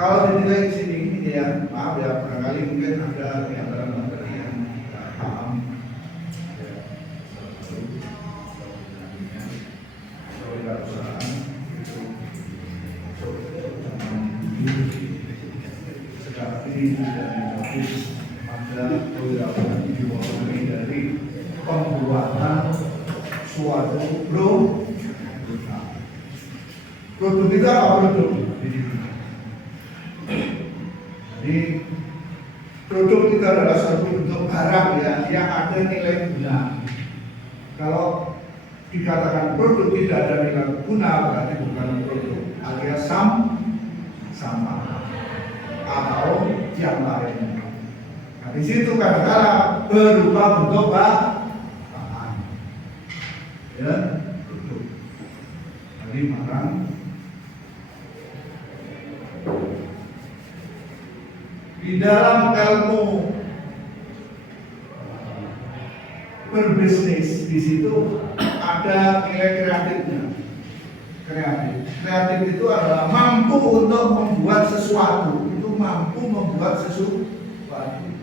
Kalau dinilai di sini ya, maaf ya, barangkali mungkin ada di antara materi yang tidak paham. Kewirausahaan itu sekali dan habis ada kewirausahaan dimulai dari pembuatan suatu produk. Produk itu apa produk? Jadi produk itu adalah suatu bentuk barang ya yang ada nilai guna. Kalau dikatakan produk tidak ada nilai guna berarti bukan produk, alias sampah atau yang lain. Nah, di situ kadang-kadang berupa bentuk bahan, ya produk. Jadi barang. Di dalam ilmu berbisnis di situ ada nilai kreatifnya. Kreatif itu adalah mampu untuk membuat sesuatu. Itu mampu membuat sesuatu.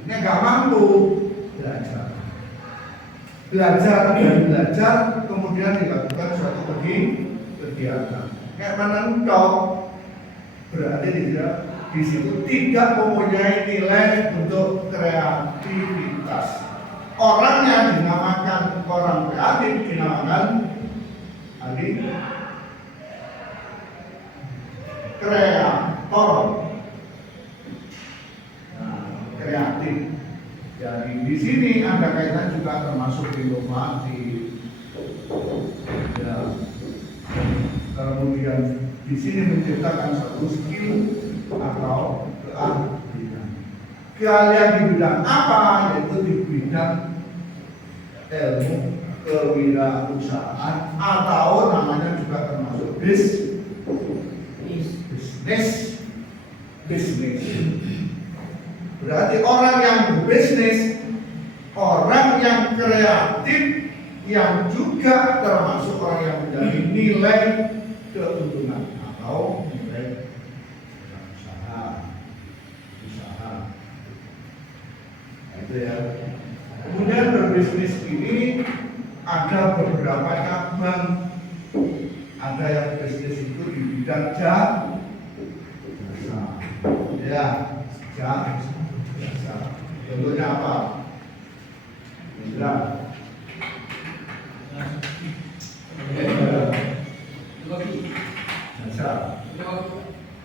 Ini nggak mampu belajar. Dan belajar kemudian dilakukan suatu kegiatan. Kayak menentok berarti di situ tidak mempunyai nilai untuk kreativitas. Orang yang dinamakan orang kreatif dinamakan kreator. Nah, kreatif. Jadi di sini ada kaitan juga termasuk inovasi. Ya. Kemudian di sini menciptakan satu skill atau keahlian. Keahlian di bidang apa? Yaitu di bidang ilmu kewirausahaan atau namanya juga termasuk bisnis. Berarti orang yang berbisnis, orang yang kreatif, yang juga termasuk orang yang menjadi nilai keuntungan atau nilai usaha. Itu ya. Kemudian berbisnis ini ada beberapa cabang. Ada yang bisnis itu di bidang jasa. Ya, jasa. Contohnya apa? Indra. Jasa.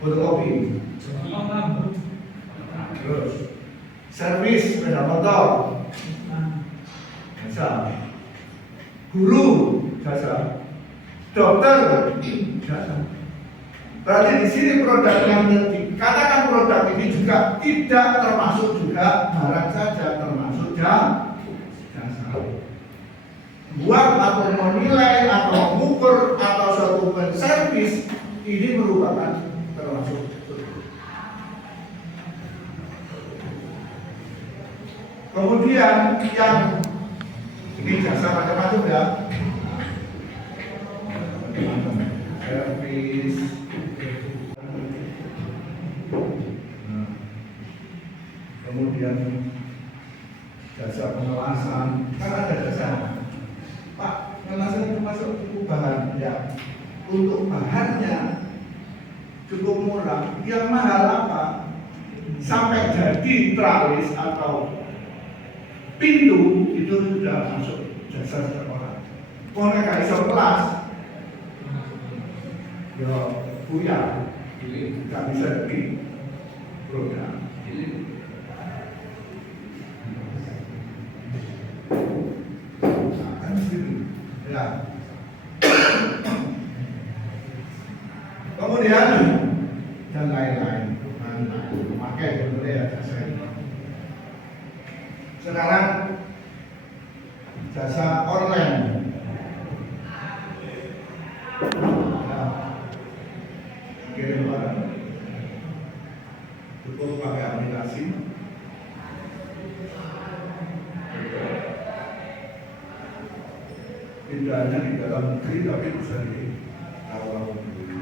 Fotokopi. Terus servis sepeda motor. Jasa. Guru. Jasa. Dokter. Jasa. Berarti di sini produk yang dikatakan produk ini juga tidak termasuk juga barang saja, termasuk jasa. Buat atau menilai atau mengukur atau suatu servis ini merupakan termasuk. Kemudian yang ini jasa macam-macam ya, servis. Kemudian jasa pengelasan, kan ada jasa. Pak, pengelasan itu masuk cukup bahan ya. Untuk bahannya cukup murah. Yang mahal apa? Sampai jadi tralis atau pintu itu sudah masuk jasa seseorang. Kalau nggak iso kelas, ya buyar, nggak bisa jadi program. Ya. Kemudian dan lain-lain. Memakai ya jasa ini. Sekarang jasa online. Ya. Kirim barang. Cukup pakai aplikasi. Tidak hanya di dalam negeri tapi bisa di luar negeri.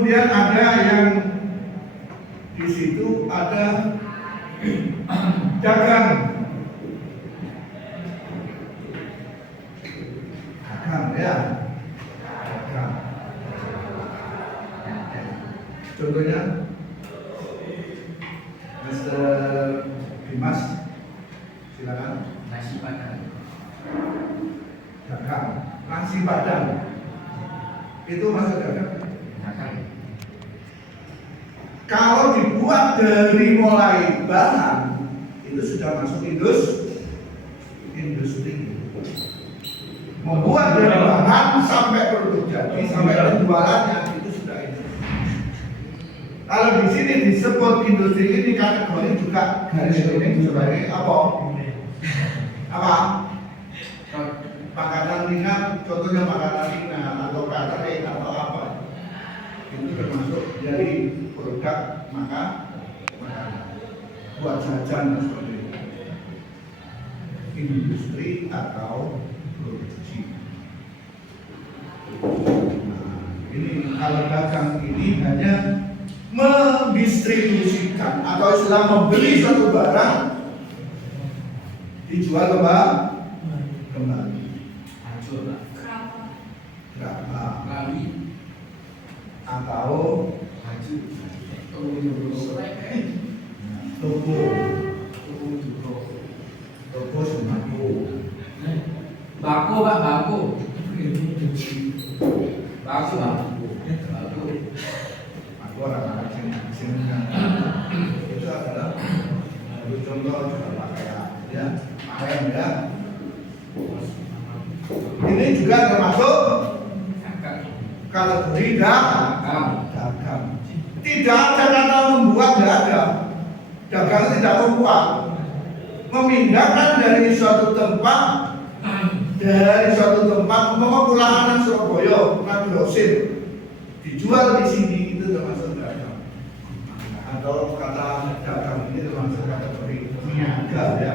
Kemudian ada yang di situ ada dagang. Dagang ya. Dagang. Contohnya Mr. Dimas, silakan. Nasi padang. Dagang. Nasi padang. Itu masuk dagang. Dagang. Kalau dibuat dari mulai bahan, itu sudah masuk industri. Membuat dari bahan sampai produk jadi, sampai penjualannya itu sudah industri. Kalau di sini disebut industri ini kategori juga garis ini sebagai apa? Apa? Makanan ringan, contohnya makanan ringan atau catering atau apa? Itu termasuk dari produk makanan buat jajan dan sebagainya. Industri atau produksi. Nah, ini kalau dagang ini hanya mendistribusikan atau istilah membeli satu barang dijual kembali. Hancur lah. Berapa? Lali. Atau Hancur. toko sembako. Bako pak, bako. Bako pak. Bako. Aku orang-orang sini itu adalah contoh juga pakaian ya, pakaian ya. Ini juga termasuk kategori dagang. Tidak ada kata membuat, tidak ada. Dagang tidak membuat. Memindahkan dari suatu tempat pulangan Surabaya, Grosir, dijual di sini, itu termasuk dagang. Atau kata dagang ini termasuk kategori niaga ya.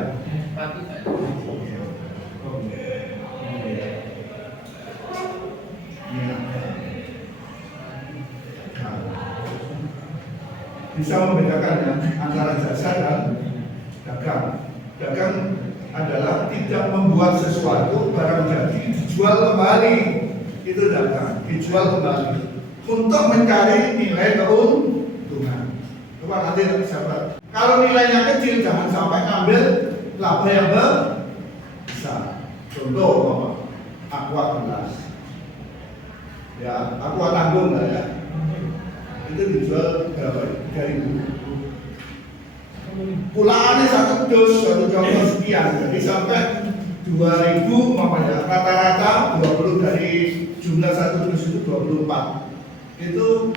Bisa membedakan ya, antara jasa dan dagang. Dagang adalah tidak membuat sesuatu barang jadi dijual kembali, itu dagang, dijual kembali untuk mencari nilai keuntungan. Coba nanti sahabat, kalau nilainya kecil jangan sampai ambil laba yang besar. Contoh aqua gelas, ya aqua tanggung lah ya, itu dijual berapa? 3.000. Pulaannya satu contoh sekian, jadi sampai 2.000 umpamanya, rata-rata 20 dari jumlah satu dus itu 24, itu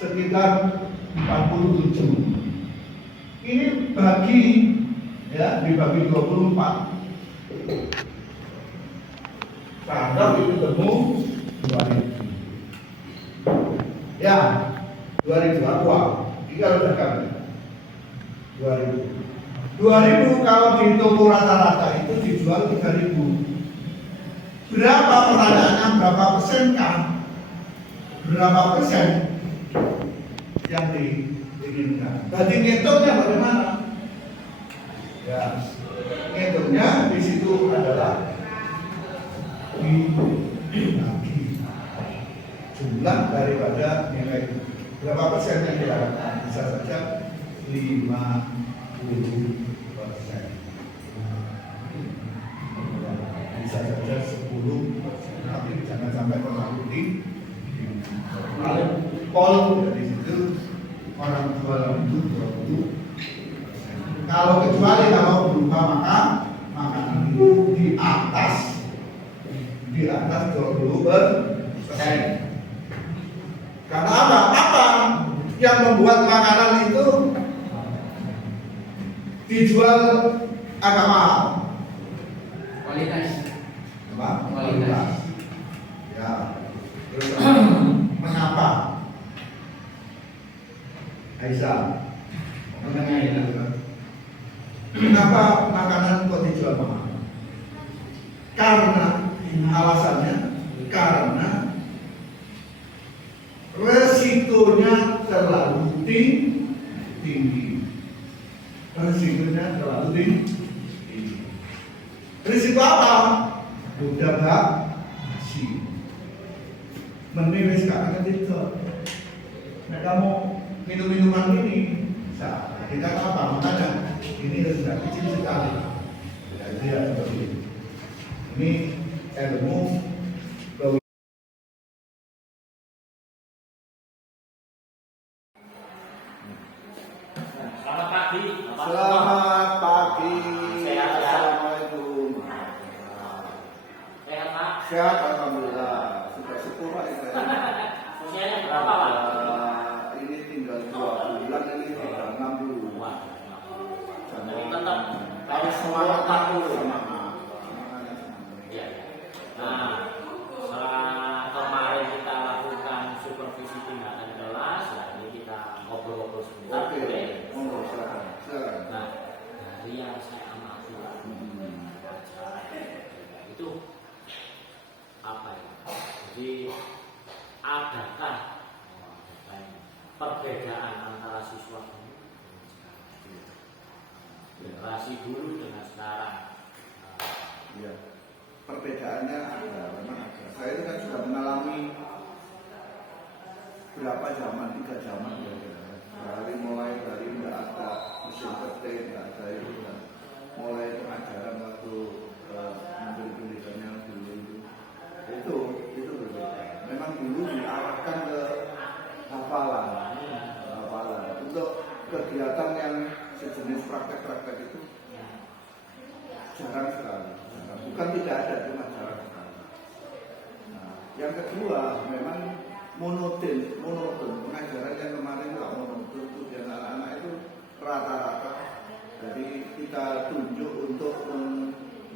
sekitar 47. Ini bagi ya, dibagi 24, standar itu temu 2.000 ya, 2.000 aqua. Kalau dagang 2.000 kalau di toko rata-rata itu dijual 3.000. Berapa pertanyaannya, berapa persen kan? Berapa persen yang diinginkan? Berarti ngitungnya bagaimana? Ya, ngitungnya di situ adalah dibagi jumlah daripada nilai. Berapa persen yang diharapkan? Bisa saja 50%. Bisa saja 10%. Tapi jangan sampai terlalu tinggi. Pol dari situ orang jualan itu 20%. Kalau kecuali kalau berupa makanan di atas 20%. Karena apa? Yang membuat makanan itu dijual agak mahal. Kualitas. Apa? Kualitas. Ya. Terus mengapa? Aisyah, mengenai itu. Kenapa makanan kok dijual mahal? Karena alasannya karena terlalu tinggi. Risiko apa? Udah gak nasi. Mending wis gak akan tidur. Nah kamu minum minuman ini, bisa. Kita apa? Makanya ini sudah kecil sekali. Jadi ya seperti ini. Ini ilmu. Selamat pagi. Selamat pagi. Sehat ya? Assalamualaikum. Sehat Pak. Sehat alhamdulillah. Sudah 10 Pak ini. Usianya berapa Pak? Ini tinggal 2 bulan, ini tinggal 6 bulan. Wah. Jadi Jadi tetap harus semangat aku sama. Iya. Nah, setelah kemarin kita lakukan supervisi tindakan kelas, nah ini kita ngobrol-ngobrol sebentar. Oke, boleh? monggo silakan. Silakan. Nah, dari yang saya amati itu apa ya? Jadi adakah perbedaan antara siswa ini generasi dulu dengan sekarang? Iya. Perbedaannya ada, memang ada. Saya itu kan sudah mengalami berapa zaman, 3 zaman ya. Mulai dari tidak ada mesin ketik, tidak ada itu kan. Mulai pengajaran waktu menteri pendidikannya dulu itu berbeda. Memang dulu diarahkan ke hafalan untuk kegiatan yang sejenis praktek-praktek itu jarang sekali. Bukan tidak ada, cuma jarang sekali. Nah, yang kedua memang monoton pengajaran yang kemarin nggak monoton itu dan anak-anak itu rata-rata. Jadi kita tunjuk untuk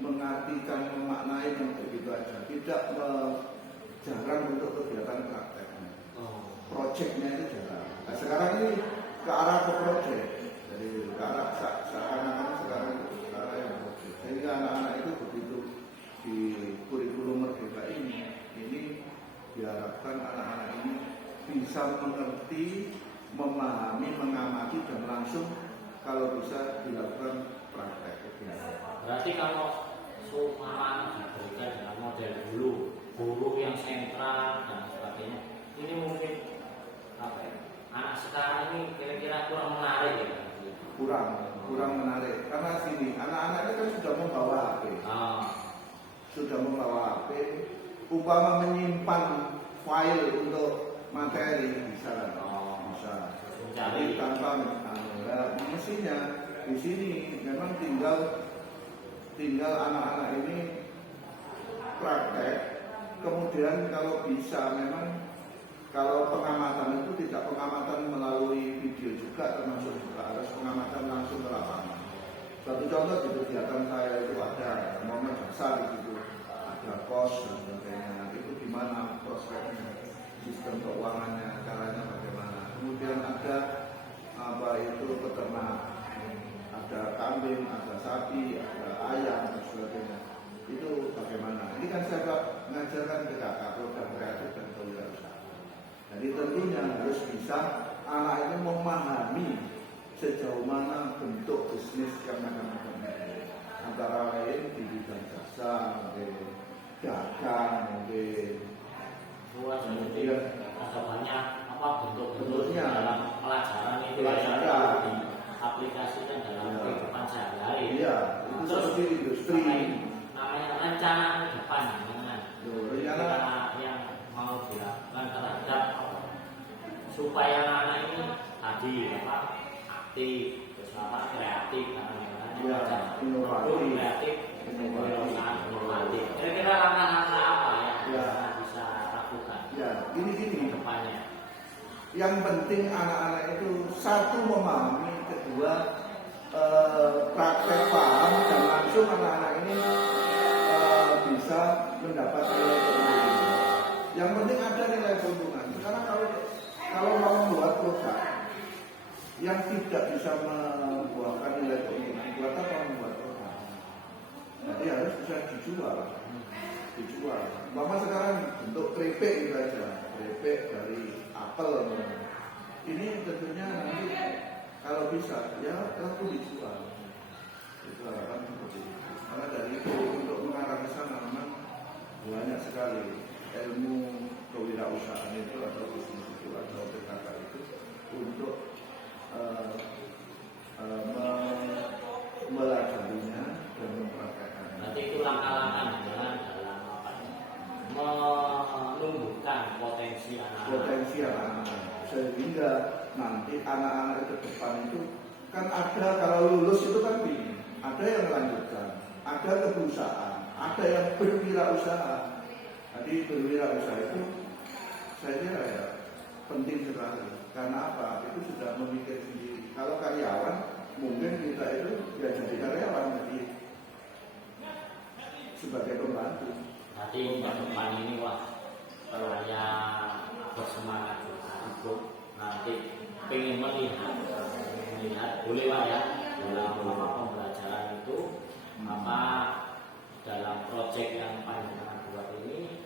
mengartikan, memaknai yang begitu aja, tidak jarang untuk kegiatan prakteknya. Proyeknya itu jarang. Nah, sekarang ini ke arah ke proyek, jadi ke arah seakan-akan sekarang ke arah yang proyek. Sehingga anak-anak itu begitu di kurikulum merdeka ini diharapkan anak-anak ini bisa mengerti, memahami, mengamati dan langsung kalau bisa dilakukan praktek. Berarti kalau seumpama diberikan dengan model dulu, guru yang sentral dan sebagainya, ini mungkin apa ya? Anak sekarang ini kira-kira kurang menarik ya? Kurang menarik karena sini anak-anak ini kan sudah membawa HP. Sudah membawa HP, umpama menyimpan file untuk materi bisa. Jadi tanpa mestinya di sini memang tinggal anak-anak ini praktek. Kemudian kalau bisa memang kalau pengamatan itu tidak pengamatan melalui video juga, termasuk juga harus pengamatan langsung ke lapangan. Satu contoh di kegiatan saya itu ada momen dasar gitu, ada kos dan sebagainya. Itu gimana prospeknya, sistem keuangannya, caranya bagaimana. Kemudian ada peternak, ada kambing, ada sapi, ada ayam dan sebagainya. Itu bagaimana? Ini kan saya mengajarkan ke kakak program kreatif dan kewirausahaan. Jadi tentunya harus bisa anak ini memahami sejauh mana bentuk bisnis yang akan ada. Antara lain di bidang jasa, mungkin dagang, mungkin kemudian ada banyak bentuk-bentuknya dalam pelajaran itu diaplikasikan dalam kehidupan sehari-hari. Iya, itu seperti industri. Namanya rencana ke depan, rencana yang mau dilakukan terhadap supaya anak ini tadi aktif, terus kreatif, inovatif, inovatif. Kira-kira langkah-langkah apa yang bisa lakukan? Ya, gini depannya. Yang penting anak-anak itu satu memahami, kedua praktek paham dan langsung anak-anak ini bisa mendapat nilai keuntungan. Yang penting ada nilai keuntungan. Sekarang kalau mau membuat produk yang tidak bisa membuahkan nilai keuntungan, buat apa membuat produk? Jadi harus bisa dijual. Mama sekarang bentuk keripik itu aja, keripik dari apel. Ini tentunya nanti kalau bisa ya laku dijual. Itu harapan seperti itu. Karena dari itu untuk mengarah ke sana memang banyak sekali ilmu kewirausahaan itu atau bisnis itu atau PKK itu untuk mempelajarinya dan mempraktekkannya. Berarti itu langkah-langkah dalam apa? Menumbuhkan potensi anak-anak. Sehingga nanti anak-anak ke depan itu kan ada, kalau lulus itu kan begini, ada yang melanjutkan, ada ke perusahaan, ada yang berwirausaha. Jadi berwirausaha itu saya kira ya penting sekali. Karena apa? Itu sudah memikir sendiri. Kalau karyawan mungkin kita itu ya jadi karyawan, jadi sebagai pembantu. Nanti ke depan ini wah saya bersemangat juga nanti pengen melihat boleh Pak ya dalam pembelajaran itu apa dalam proyek yang panjenengan buat ini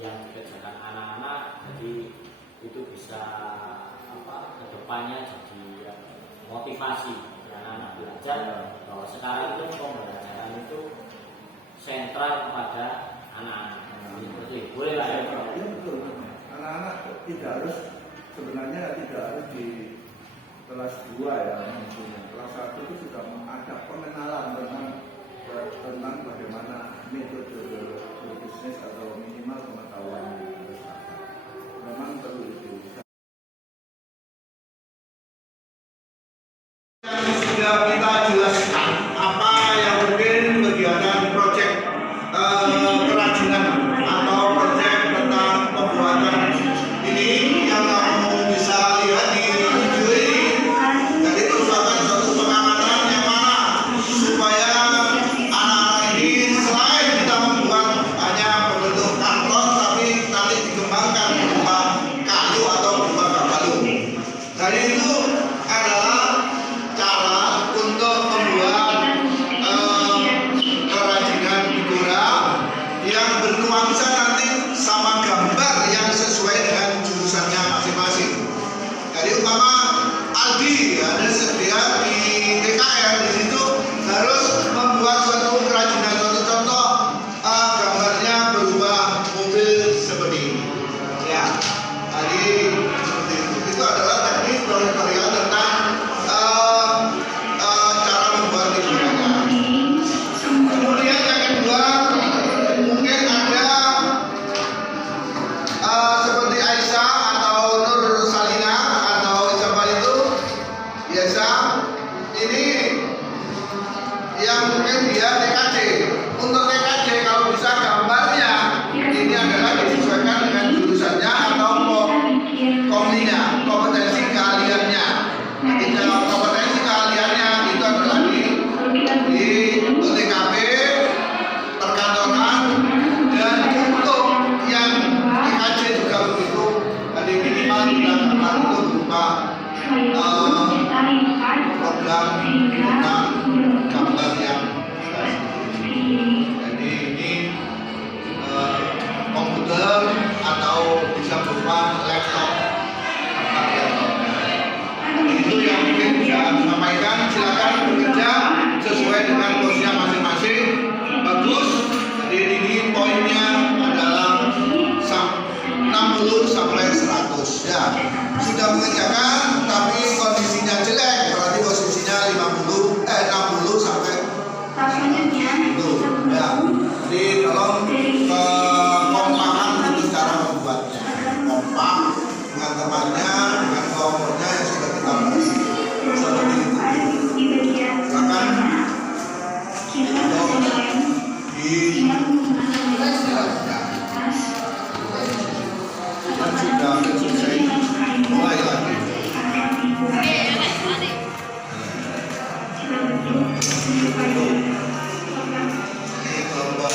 yang dikerjakan anak-anak, jadi itu bisa apa kedepannya jadi motivasi anak-anak belajar bahwa sekarang itu pembelajaran itu sentral kepada anak-anak. Boleh lah ya. Iya betul. Anak-anak tidak harus sebenarnya tidak harus di kelas 2 ya, kelas 1 itu sudah ada pengenalan tentang bagaimana metode berbisnis atau minimal pengetahuan masyarakat. Memang perlu itu. Sudah kita jelaskan apa yang mungkin kegiatan proyek kerajinan atau proyek tentang pembuatan ini yang kamu bisa lihat di video ini. Jadi merupakan suatu pengamanan yang mana supaya anak-anak ini selain kita membuat hanya berbentuk karton, tapi nanti dikembangkan berupa kayu atau berupa gabalu. Dari itu adalah cara untuk membuat kerajinan figura yang bernuansa nanti sama gambar yang sesuai dengan jurusannya masing-masing. Jadi umpama Aldi ada dia di TKR di situ harus membuat suatu kerajinan, suatu contoh gambarnya berupa mobil seperti ini. Ya, jadi seperti itu. Itu adalah teknik tutorial tentang cara membuat figuranya. Kemudian yang kedua mungkin ada seperti Aisyah atau Nur Salina atau siapa itu biasa ini yang mungkin dia TKJ. Untuk TKJ kalau bisa gambarnya ini adalah disesuaikan dengan jurusannya atau komlinya, kompetensi keahliannya. Jadi kalau kompetensi keahliannya itu adalah di UTKP, perkantoran, dan untuk yang TKJ juga begitu. Jadi minimal kita gambar itu berupa program tentang gambar yang jadi ini komputer atau bisa berupa laptop. Itu yang mungkin bisa disampaikan. Silakan bekerja sesuai dengan posisinya masing-masing. Bagus. Jadi ini poinnya adalah 60 sampai 100 ya. Sudah mengerjakan tapi kondisinya jelek, berarti posisinya 60 sampai 100 ya. Jadi tolong kompakan untuk cara membuatnya. Kompak dengan temannya, dengan kelompoknya yang sudah kita bahas. Seperti itu. Silakan dan sudah selesai mulai lagi. Ini kelompok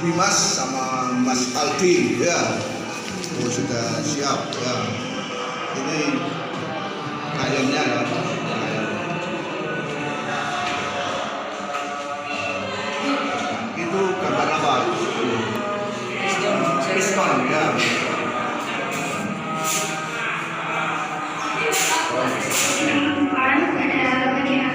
Dimas sama Mas Aldi ya. Oh, sudah siap ya. Ini ayamnya ya. Itu gambar apa? Piston ya. Pada bagian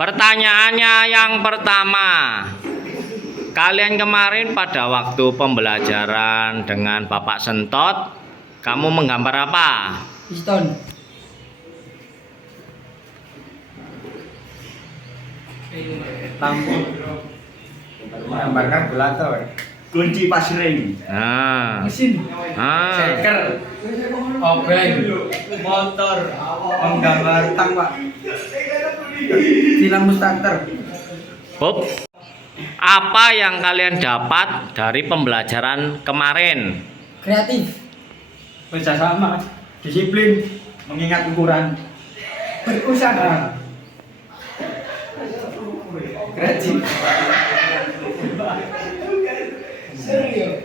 Pertanyaannya yang pertama, kalian kemarin pada waktu pembelajaran dengan Bapak Sentot, kamu menggambar apa? Piston. Lampu. Menggambarkan gelator. Kunci pas ring. Nah, Mesin. Ceker. Obeng. Motor. Menggambar tang, Pak. Film starter. Bob, apa yang kalian dapat dari pembelajaran kemarin? Kreatif. Kerjasama. Disiplin. Mengingat ukuran. Berusaha. Kreatif. Serius.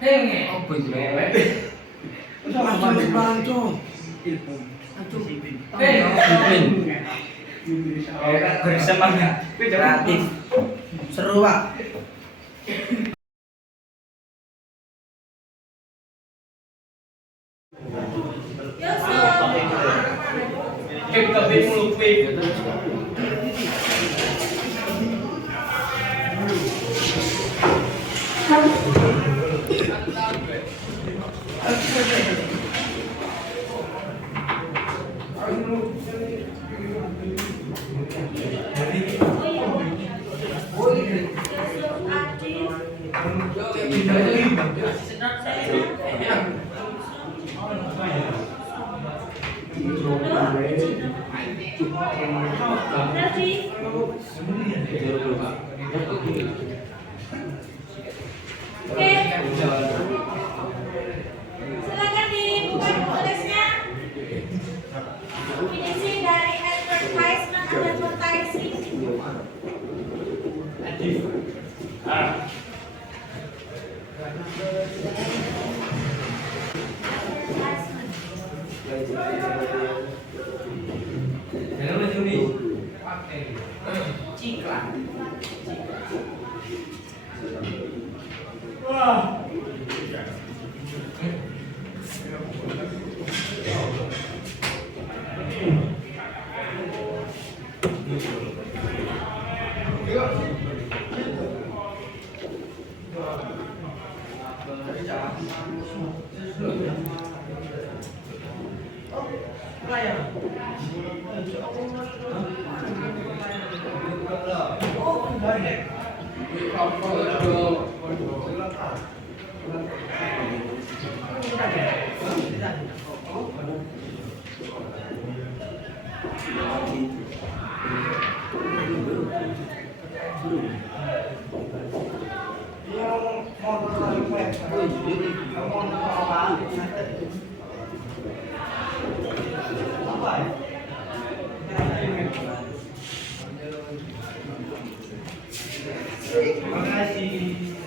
Hei, Apa itu? Bersemangat. kreatif. Seru, Pak. Oke. Silakan dibuka tulisnya. Finishing dari advertisement and advertising.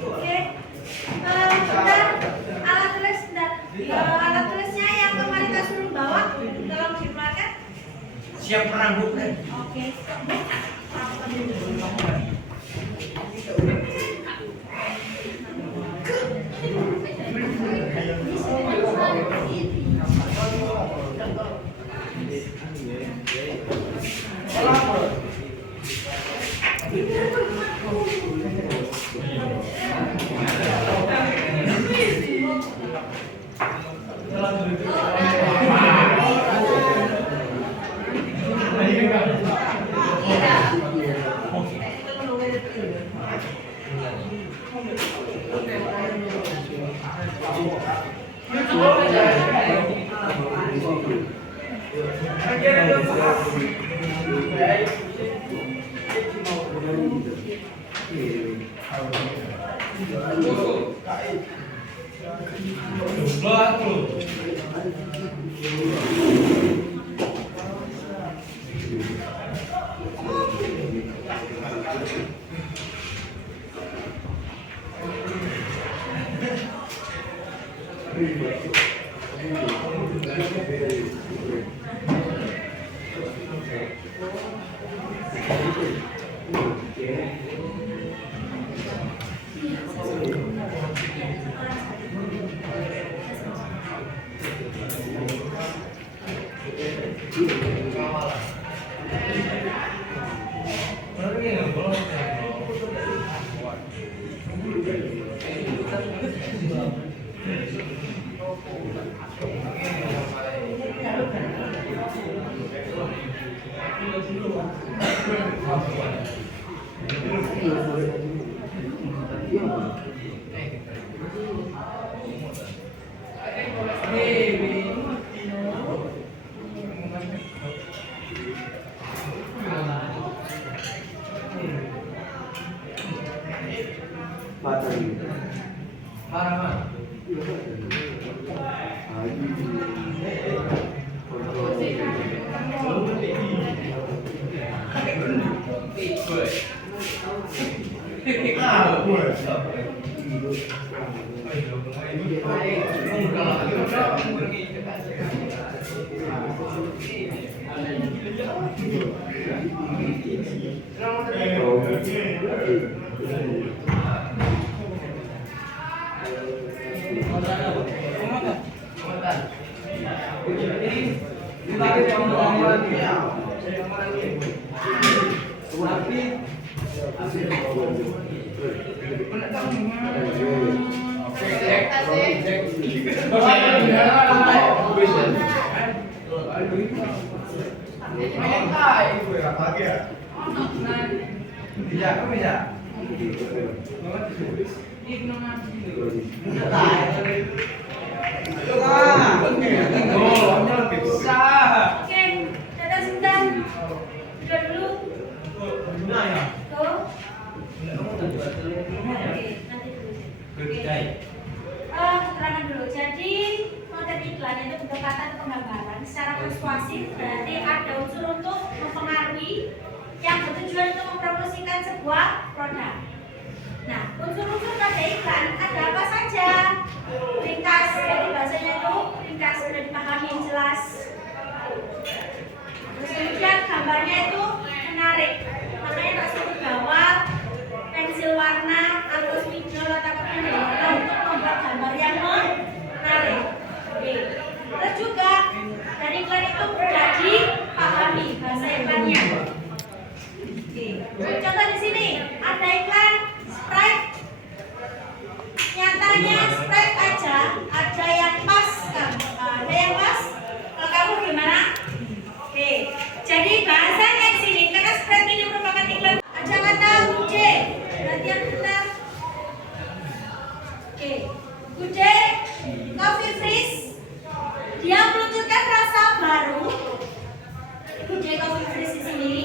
Oke. Bentar, alat tulis bentar. Alat tulisnya yang kemarin kita suruh bawa, tolong dikeluarkan. Siap menang, Bu. Oke. Oke, dadah sebentar. Duduk dulu. Tuh. Oke, nanti dulu. Oke. Keterangan dulu. Jadi konten iklan itu pendekatan penggambaran secara persuasif, berarti ada unsur untuk mempengaruhi yang bertujuan untuk mempromosikan sebuah produk. Nah, unsur-unsur pada iklan ada apa saja? Ringkas, jadi bahasanya itu ringkas, sudah dipahami jelas. Terus kemudian gambarnya itu menarik, makanya tak sebut bahwa pensil warna atau spidol atau warna untuk membuat gambar yang menarik. Oke. Terus juga dari iklan itu mudah dipahami bahasa iklannya. Oke. Contoh di sini ada iklan Sprite. Nyatanya Sprite aja ada yang pas kan? Ada yang pas. Kalau kamu gimana? Oke. Jadi bahasanya di sini karena Sprite ini merupakan iklan ada kata Gude. Berarti yang benar. Oke. Gude Coffee Freeze. Dia meluncurkan rasa baru. Gude Coffee Freeze di sini.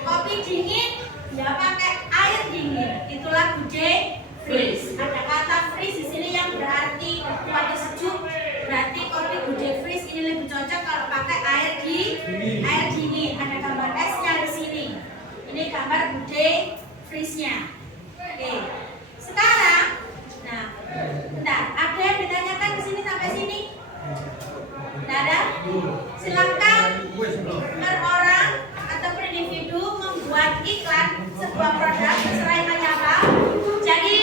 Kopi dingin dia pakai air dingin. Itulah Gude Freeze. Ada kata freeze di sini yang berarti waktu sejuk. Berarti kopi Gude Freeze ini lebih cocok kalau pakai air dingin. Ada gambar esnya di sini. Ini gambar Gude Freeze-nya. Oke. Sekarang, nah, bentar. Ada yang ditanyakan di sini sampai sini? Tidak ada? Silakan per orang ataupun individu membuat iklan sebuah produk terserah iklannya apa. Jadi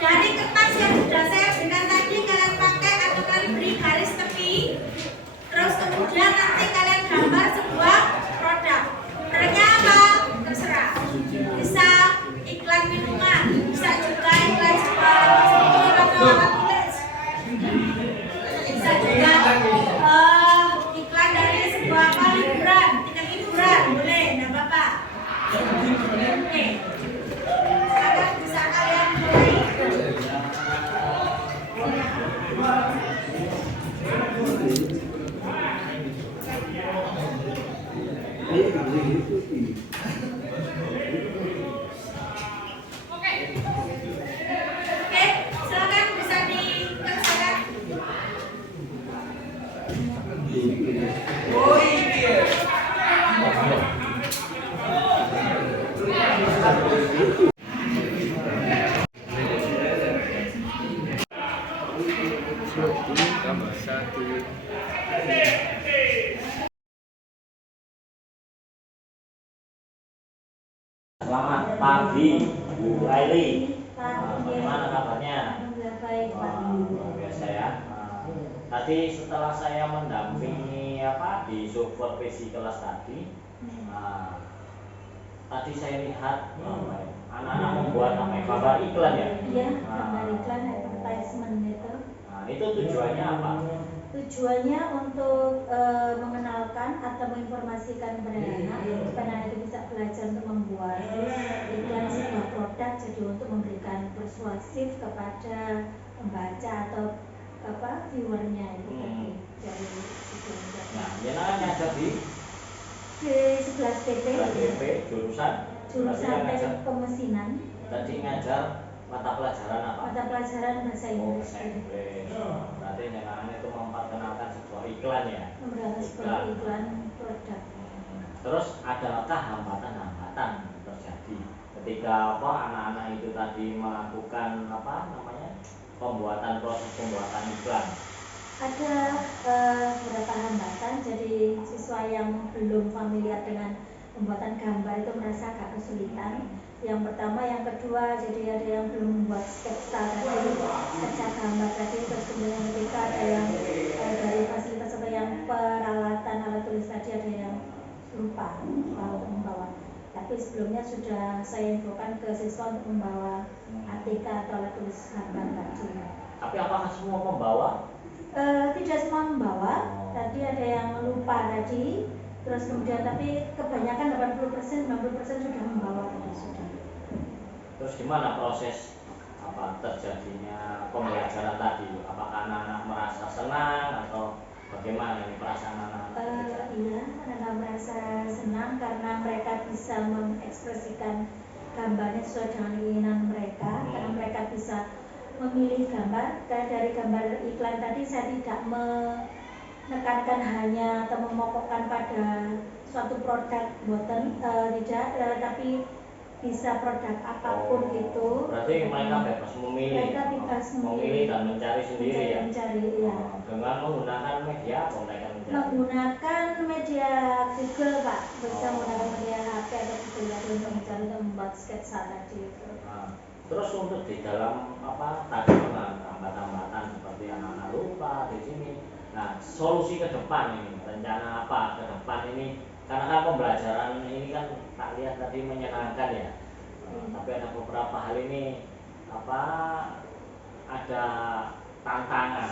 dari kertas yang sudah saya berikan tadi kalian pakai atau kalian beri garis tepi. Terus kemudian nanti kalian gambar sebuah produk. Produknya apa? Terserah. Bisa iklan minuman, bisa juga iklan sebuah atau alat tulis. Bisa juga iklan dari sebuah apa liburan, tiket liburan, boleh, nggak apa-apa. Oke, sekarang bisa kalian mulai. Oke, silakan bisa dikerjakan. Selamat pagi, Bu Laili. Bagaimana kabarnya? Luar biasa ya. Tadi setelah saya mendampingi di supervisi kelas tadi, tadi saya lihat anak-anak membuat gambar iklan ya. Iya, gambar iklan advertisement itu. Nah, itu tujuannya apa? Tujuannya untuk mengenalkan atau menginformasikan kepada anak supaya anak itu bisa belajar untuk membuat iklan sebuah produk, jadi untuk memberikan persuasif kepada pembaca atau viewernya itu tadi dari iklan. Nah, jenengan ngajar di 11 PP jurusan teknik pemesinan, tadi ngajar mata pelajaran apa? mata pelajaran bahasa Inggris. Bahasa Inggris. Berarti jenengan itu memperkenalkan sebuah iklan ya? Memperkenalkan sebuah iklan produk. Terus adakah hambatan-hambatan terjadi ketika anak-anak itu tadi melakukan proses pembuatan iklan? Ada beberapa hambatan, jadi siswa yang belum familiar dengan pembuatan gambar itu merasa agak kesulitan. Yang pertama, yang kedua, jadi ada yang belum membuat sketsa tadi, sketsa gambar tadi, terus kemudian ketika ada yang dari fasilitas atau yang peralatan alat tulis tadi ada yang lupa membawa. Tapi sebelumnya sudah saya infokan ke siswa untuk membawa ATK atau alat tulis gambar tadi. Tapi apakah semua membawa? Tidak semua membawa, tadi ada yang lupa tadi, terus kemudian tapi kebanyakan 80%, 90% sudah membawa tadi sudah. Terus gimana proses terjadinya pembelajaran tadi? Apakah anak-anak merasa senang atau bagaimana ini perasaan anak-anak? Iya, anak-anak merasa senang karena mereka bisa mengekspresikan gambarnya sesuai dengan keinginan mereka, karena mereka bisa memilih gambar. Dari gambar iklan tadi saya tidak menekankan hanya atau memokokkan pada suatu produk tidak, tapi bisa produk apapun itu. Berarti mereka bebas memilih. Mereka bebas memilih dan mencari sendiri ya. Mencari, iya. Dengan menggunakan media apa mereka mencari? Menggunakan media Google, Pak. Bisa menggunakan media HP atau Google tadi untuk mencari dan membuat sketsa tadi itu. Terus untuk di dalam tadi hambatan-hambatan seperti anak-anak lupa di sini. Nah, solusi ke depan ini, rencana apa ke depan ini? Karena kan pembelajaran ini kan tak lihat tadi menyenangkan ya. Tapi ada beberapa hal ini ada tantangan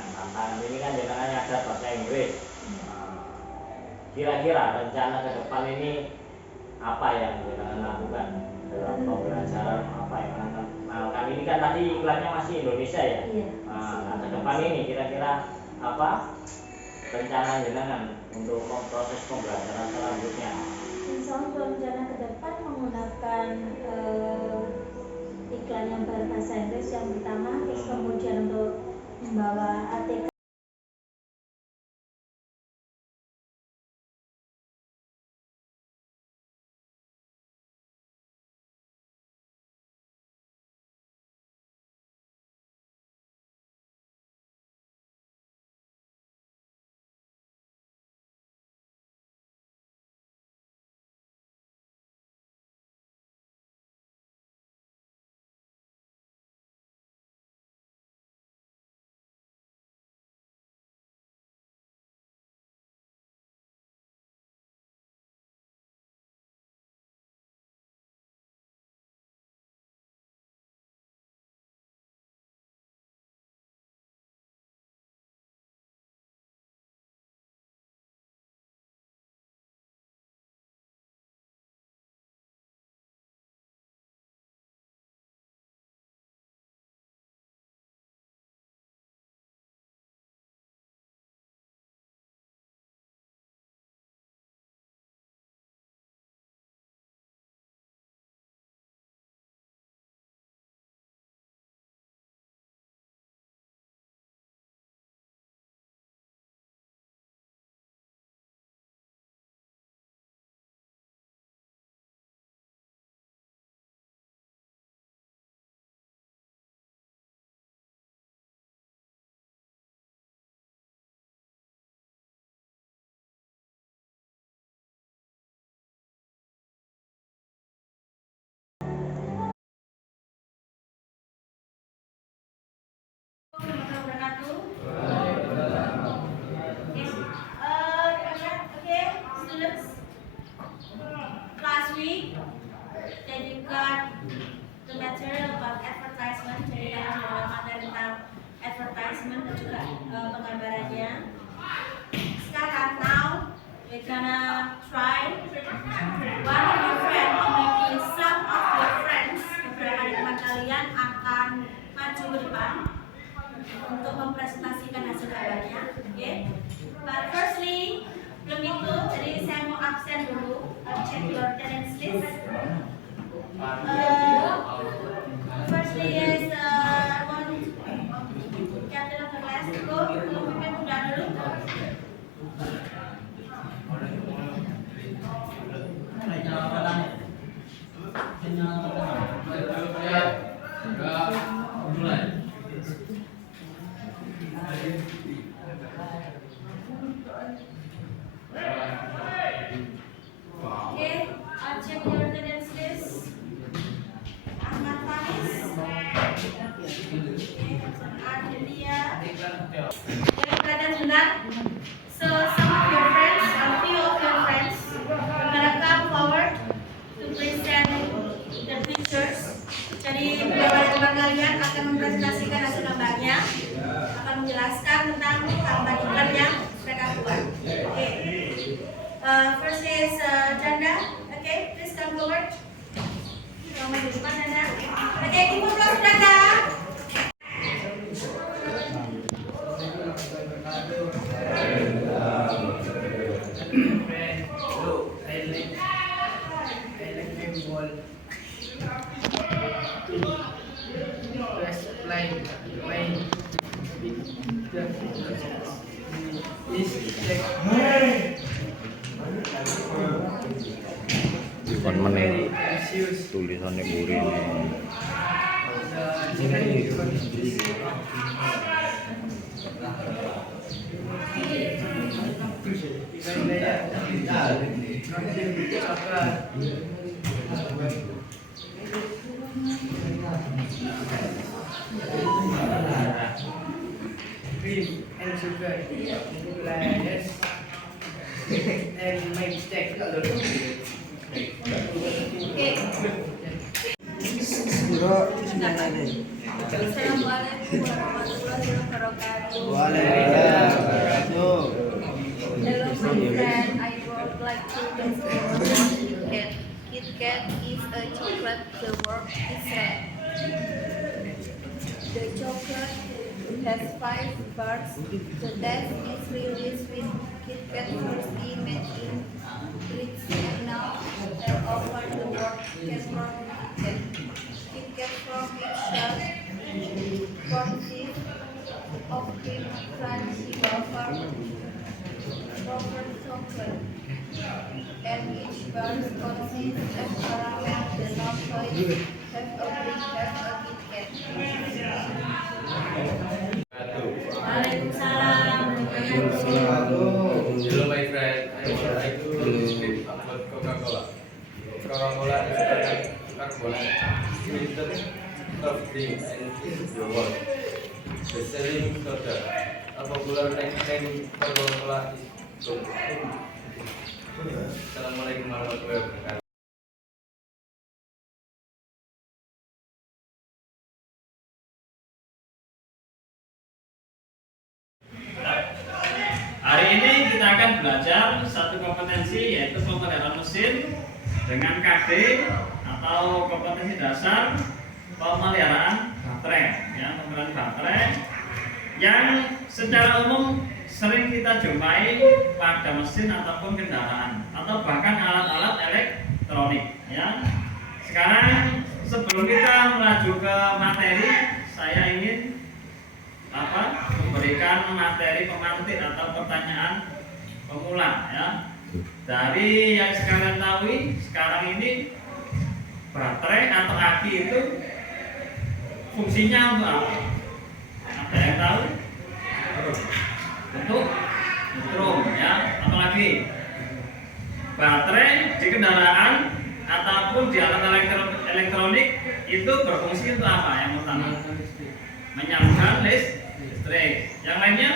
ini kan jenengan ada bahasa Inggris. Kira-kira rencana ke depan ini apa yang jenengan lakukan dalam pembelajaran yang ini kan tadi iklannya masih Indonesia ya. Iya. Nah, ke depan ini kira-kira rencana jenengan untuk proses pembelajaran selanjutnya? Insya Allah rencana ke depan menggunakan iklan yang berbahasa Inggris yang pertama, terus kemudian untuk membawa ATK. Students, last week then you got the material about advertisement, jadi ada materi tentang advertisement dan juga penggambarannya. sekarang now we're gonna try one of your friends or maybe some of your friends, beberapa teman kalian akan maju ke depan untuk mempresentasikan hasil gambarnya. Oke. But firstly, belum itu, jadi saya mau absen dulu. Check your attendance list. Firstly is captain of the class. Go, pemimpin muda dulu. Okay, check your attendance list. Ahmad Faris, Adelia. Kelihatan benar. So some of your friends, a few of your friends, are gonna come forward to present the pictures. Jadi beberapa teman kalian akan mempresentasikan hasil gambarnya, akan menjelaskan tentang gambar iklan yang mereka buat. Oke. First is Janda. Okay, please come forward. Kamu di depan Janda. Okay, ibu plus Janda. Bukan meneng tulisannya buri ini. Cream and sugar. Let's and make steak. Assalamualaikum warahmatullahi wabarakatuh. Waalaikumsalam. Hello my friend, I would like to describe KitKat. KitKat is a chocolate. The word is red. The chocolate has 5 parts. The taste is really sweet. KitKat first made in bricks and now all over the world can from KitKat. KitKat from its shell consists of cream, crunchy wafer, chocolate, and each bar consists of caramel. The north side have a brick have a KitKat. Waalaikumsalam. Hello my friend, I would like to speak about Coca-Cola. Coca-Cola is a carbonate, sweetened soft drink and is the world. The selling soda. A popular nickname for Coca-Cola is Coke. Assalamualaikum warahmatullahi wabarakatuh. Hari ini kita akan belajar satu kompetensi, yaitu pemeliharaan mesin dengan KD atau kompetensi dasar pemeliharaan baterai, ya, pemeliharaan baterai yang secara umum sering kita jumpai pada mesin ataupun kendaraan atau bahkan alat-alat elektronik, ya. Sekarang sebelum kita melaju ke materi, saya ingin memberikan materi pemantik atau pertanyaan pemula, ya. Dari yang sekalian tahu, sekarang ini baterai atau aki itu fungsinya untuk apa? Ada yang tahu? Untuk strom, ya. Apalagi baterai di kendaraan ataupun di alat elektronik itu berfungsi untuk apa? Yang pertama, menyambungkan listrik. Yang lainnya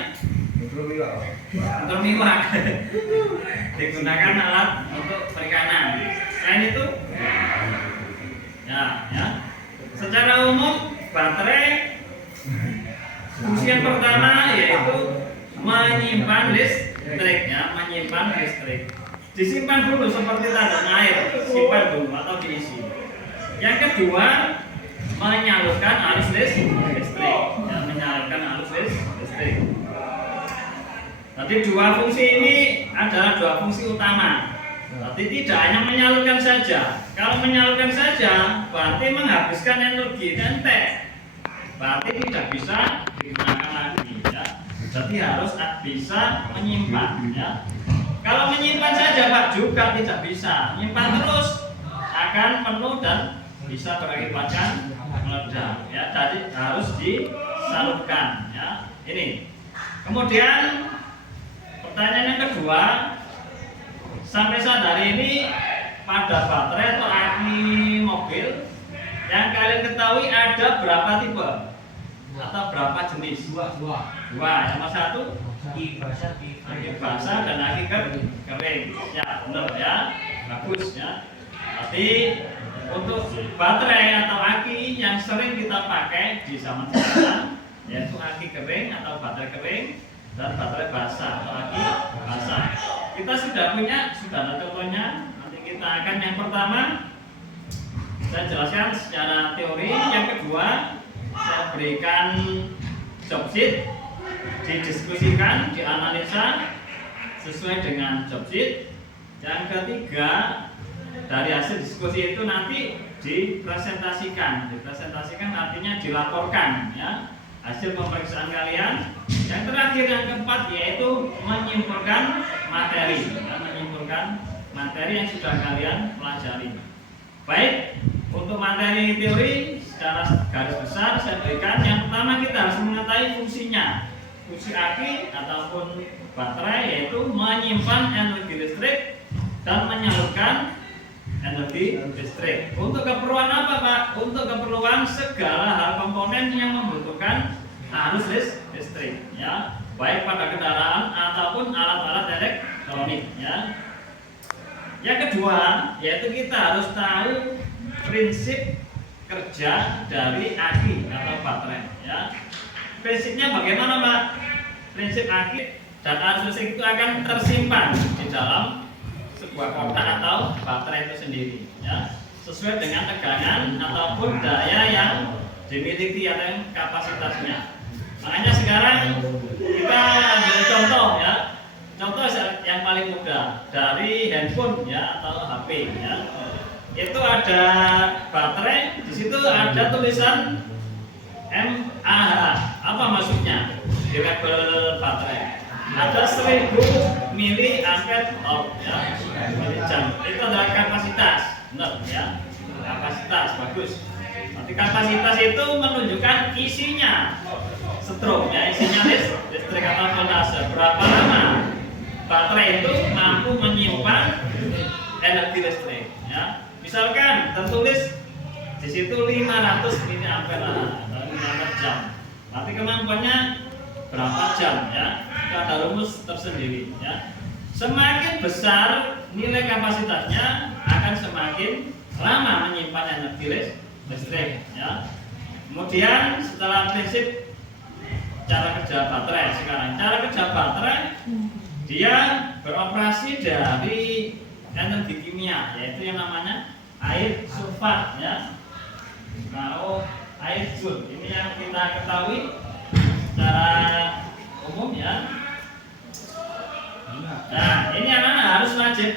untuk miwak digunakan alat untuk perikanan. Selain itu, ya, secara umum baterai fungsi yang pertama yaitu menyimpan listrik ya, menyimpan listrik. Disimpan dulu seperti tandanya air, simpan dulu atau diisi. Yang kedua, menyalurkan arus listrik ya, menyalurkan arus listrik. Jadi dua fungsi ini adalah dua fungsi utama. Tapi tidak hanya menyalurkan saja. Kalau menyalurkan saja berarti menghabiskan energi dan berarti tidak bisa digunakan lagi ya. Jadi harus bisa menyimpan ya. Kalau menyimpan saja Pak juga tidak bisa. Menyimpan terus akan penuh dan bisa berakibatkan meledak ya. Jadi harus disalurkan ya. Ini. Kemudian pertanyaan yang kedua, sampai saat hari ini pada baterai atau aki mobil yang kalian ketahui ada berapa tipe atau berapa jenis? Dua. Yang satu aki basah dan aki kering. Ya benar ya, bagus ya. Tapi untuk baterai atau aki yang sering kita pakai di zaman sekarang yaitu aki kering atau baterai kering dan baterai basah atau aki basah. Kita sudah ada contohnya. Nanti kita akan yang pertama saya jelaskan secara teori, yang kedua saya berikan job sheet, didiskusikan, dianalisa sesuai dengan job sheet. Yang ketiga dari hasil diskusi itu nanti dipresentasikan artinya dilaporkan ya, hasil pemeriksaan kalian. Yang terakhir yang keempat yaitu menyimpulkan materi ya, menyimpulkan materi yang sudah kalian pelajari. Baik, untuk materi teori secara garis besar saya berikan. Yang pertama kita harus mengetahui fungsinya. Fungsi aki ataupun baterai yaitu menyimpan energi listrik dan menyalurkan energi listrik. Untuk keperluan apa Pak? Untuk keperluan segala hal komponen yang membutuhkan arus listrik ya, baik pada kendaraan ataupun alat-alat elektronik ya. Yang kedua yaitu kita harus tahu prinsip kerja dari aki atau baterai ya. Prinsipnya bagaimana Pak? Prinsip aki dan arus listrik itu akan tersimpan di dalam sebuah kotak atau baterai itu sendiri ya, sesuai dengan tegangan ataupun daya yang dimiliki atau kapasitasnya. Makanya sekarang kita ambil contoh ya, contoh yang paling mudah dari handphone ya atau HP ya. Itu ada baterai, di situ ada tulisan mAh. Apa maksudnya? Di label baterai ada 1000 miliampere ya, jam. Itu adalah kapasitas, benar ya, kapasitas bagus. Nanti kapasitas itu menunjukkan isinya, stroke ya, isinya listrik atau voltase. Berapa lama baterai itu mampu menyimpan energi listrik ya. Misalkan tertulis di situ 500 miliampere atau 500 jam. Nanti kemampuannya berapa jam ya? Itu ada rumus tersendiri ya. Semakin besar nilai kapasitasnya akan semakin lama menyimpan energi listrik ya. Kemudian setelah prinsip cara kerja baterai, sekarang cara kerja baterai dia beroperasi dari energi kimia yaitu yang namanya air sulfat ya. Kalau air sul ini yang kita ketahui secara umum ya. Nah, ini anak-anak harus wajib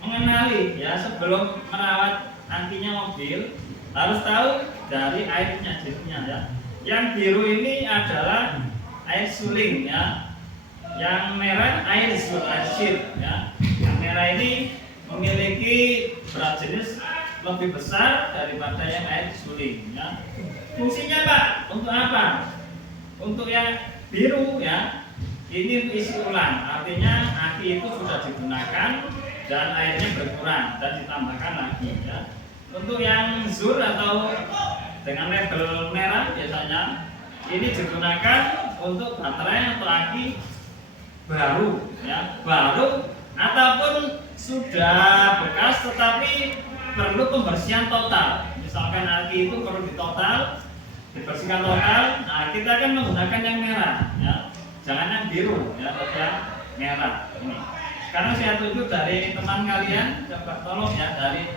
mengenali ya, sebelum merawat antinya mobil harus tahu dari airnya jenisnya ya. Yang biru ini adalah air suling ya. Yang merah air sulfat ya. Yang merah ini memiliki berat jenis lebih besar daripada yang air suling ya. Fungsinya Pak, untuk apa? Untuk yang biru ya, ini isi ulang, artinya aki itu sudah digunakan dan airnya berkurang dan ditambahkan lagi ya. Untuk yang zur atau dengan label merah biasanya ini digunakan untuk baterai atau aki baru ya, baru ataupun sudah bekas tetapi perlu pembersihan total. Misalkan aki itu perlu dibersihkan total. Nah, kita akan menggunakan yang merah ya. Jangan yang biru ya, tapi yang merah. Ini. Sekarang saya tunjuk dari teman kalian, coba tolong ya dari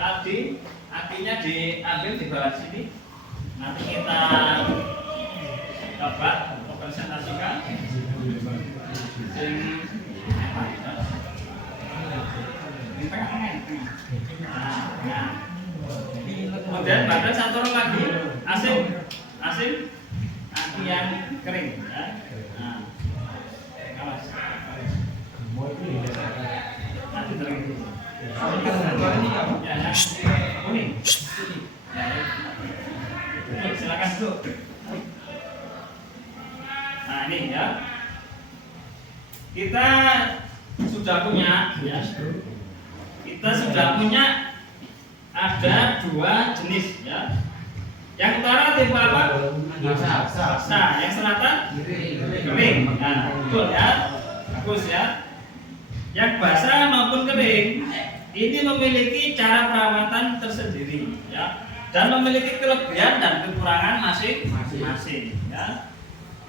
akinya diambil di bawah sini. Nanti kita coba presentasikan. Kemudian badan satu lagi asing aki yang kering ya. Nah, awas. Nanti kering. Ya, ya. Kuning. Ya, silakan duduk. Nah ini ya, kita sudah punya ya. Kita sudah punya ada 2 jenis ya. Yang utara tipe apa? Basah. Yang selatan kering. Nah, betul ya. Bagus ya. Yang basah maupun kering ini memiliki cara perawatan tersendiri ya, dan memiliki kelebihan dan kekurangan masing-masing ya.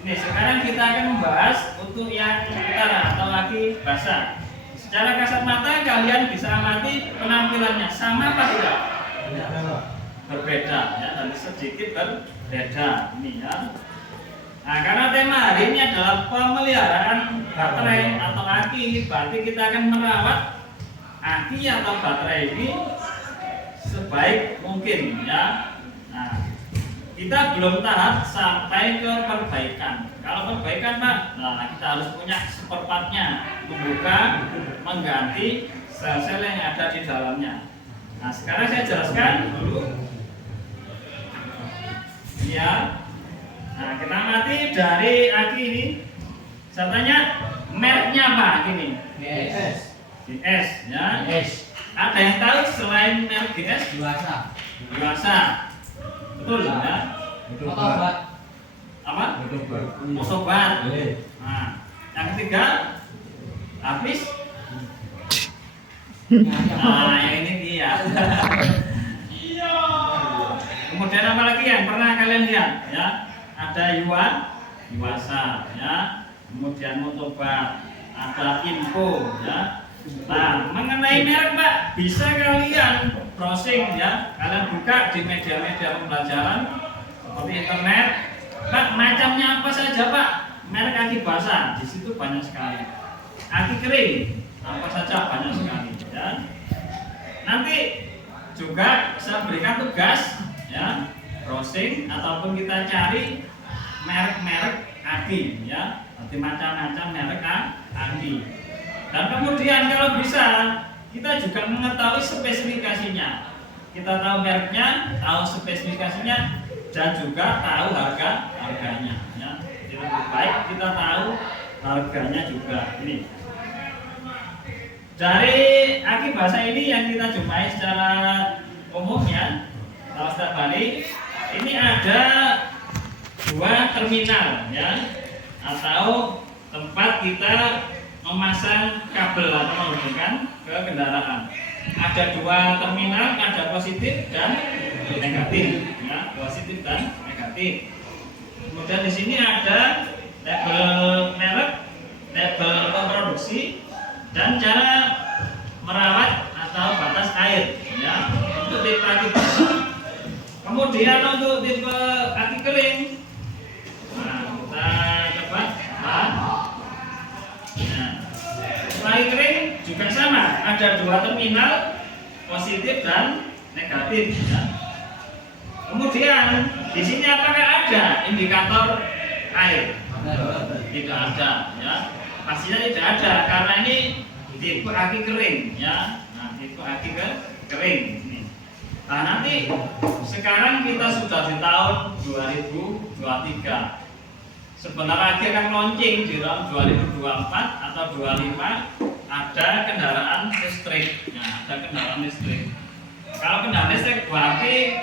Ini sekarang kita akan membahas untuk yang utara atau lagi basah. Secara kasat mata kalian bisa amati penampilannya sama apa tidak? Berbeda ya, dan sedikit berbeda ini ya. Nah, karena tema hari ini adalah pemeliharaan baterai atau aki, berarti kita akan merawat aki atau baterai ini sebaik mungkin ya. Nah, kita belum tahap sampai ke perbaikan. Kalau perbaikan Pak, nah kita harus punya spare part-nya, membuka, mengganti sel-sel yang ada di dalamnya. Nah sekarang saya jelaskan dulu. Ya. Nah kita amati dari aki ini. Saya tanya mereknya apa ini? GS ya. Ada yang tahu selain merek GS? Dewasa. Betul ya? Apa? Motobat. Nah, yang ketiga habis. Nah, yang ini dia. Kemudian apa lagi yang pernah kalian lihat? Ya, ada Yuasa, ya. Kemudian Motobat, ada Info, ya. Nah, mengenai merek Pak, bisa kalian browsing ya. Kalian buka di media-media pembelajaran seperti internet. Pak, macamnya apa saja Pak? Merek aki basah, di situ banyak sekali. Aki kering, apa saja banyak sekali. Ya. Nanti juga saya berikan tugas, ya, browsing ataupun kita cari merek-merek aki, ya, berarti macam-macam merek aki. Dan kemudian kalau bisa kita juga mengetahui spesifikasinya. Kita tahu mereknya, tahu spesifikasinya, dan juga tahu harganya. Ya. Jadi lebih baik kita tahu harganya juga. Ini dari aki basah ini yang kita jumpai secara umumnya, kalau setiap hari ini ada 2 terminal, ya, atau tempat kita memasang kabel atau menghubungkan ke kendaraan. Ada 2 terminal, ada positif dan negatif, ya, positif dan negatif. Kemudian di sini ada label merek, label pemproduksi, dan cara merawat atau batas air, ya, untuk tipe aki basah. Kemudian untuk tipe aki kering, nah kita coba. Aki kering juga sama, ada 2 terminal, positif dan negatif. Ya. Kemudian di sini apakah ada indikator air? Tidak ada, ya. Pastinya tidak ada karena ini tipe aki kering, ya. Nah, tipe aki kering. Ini. Nah, nanti sekarang kita sudah di tahun 2023. Sebentar lagi akan launching di tahun 2024 atau 25 ada kendaraan listrik. Nah, ada kendaraan listrik. Kalau kendaraan listrik berarti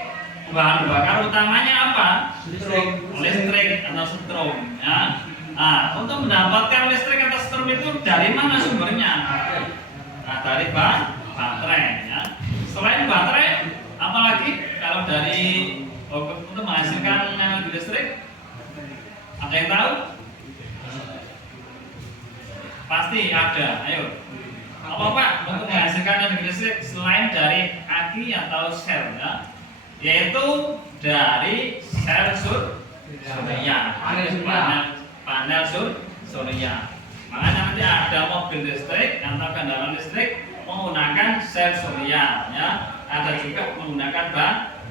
bahan bakar utamanya apa? Listrik atau setrum. Ya. Nah, untuk mendapatkan listrik atau setrum itu dari mana sumbernya? Nah, dari baterai. Ya. Selain baterai, apalagi kalau dari untuk menghasilkan energi listrik? Ada yang tahu? Pasti ada. Ayo. Apa Pak untuk menghasilkan energi listrik selain dari aki atau sel ya? Yaitu dari sel surya, panel surya. Makanya nanti ada mobil listrik atau kendaraan listrik menggunakan sel surya ya. Ada juga menggunakan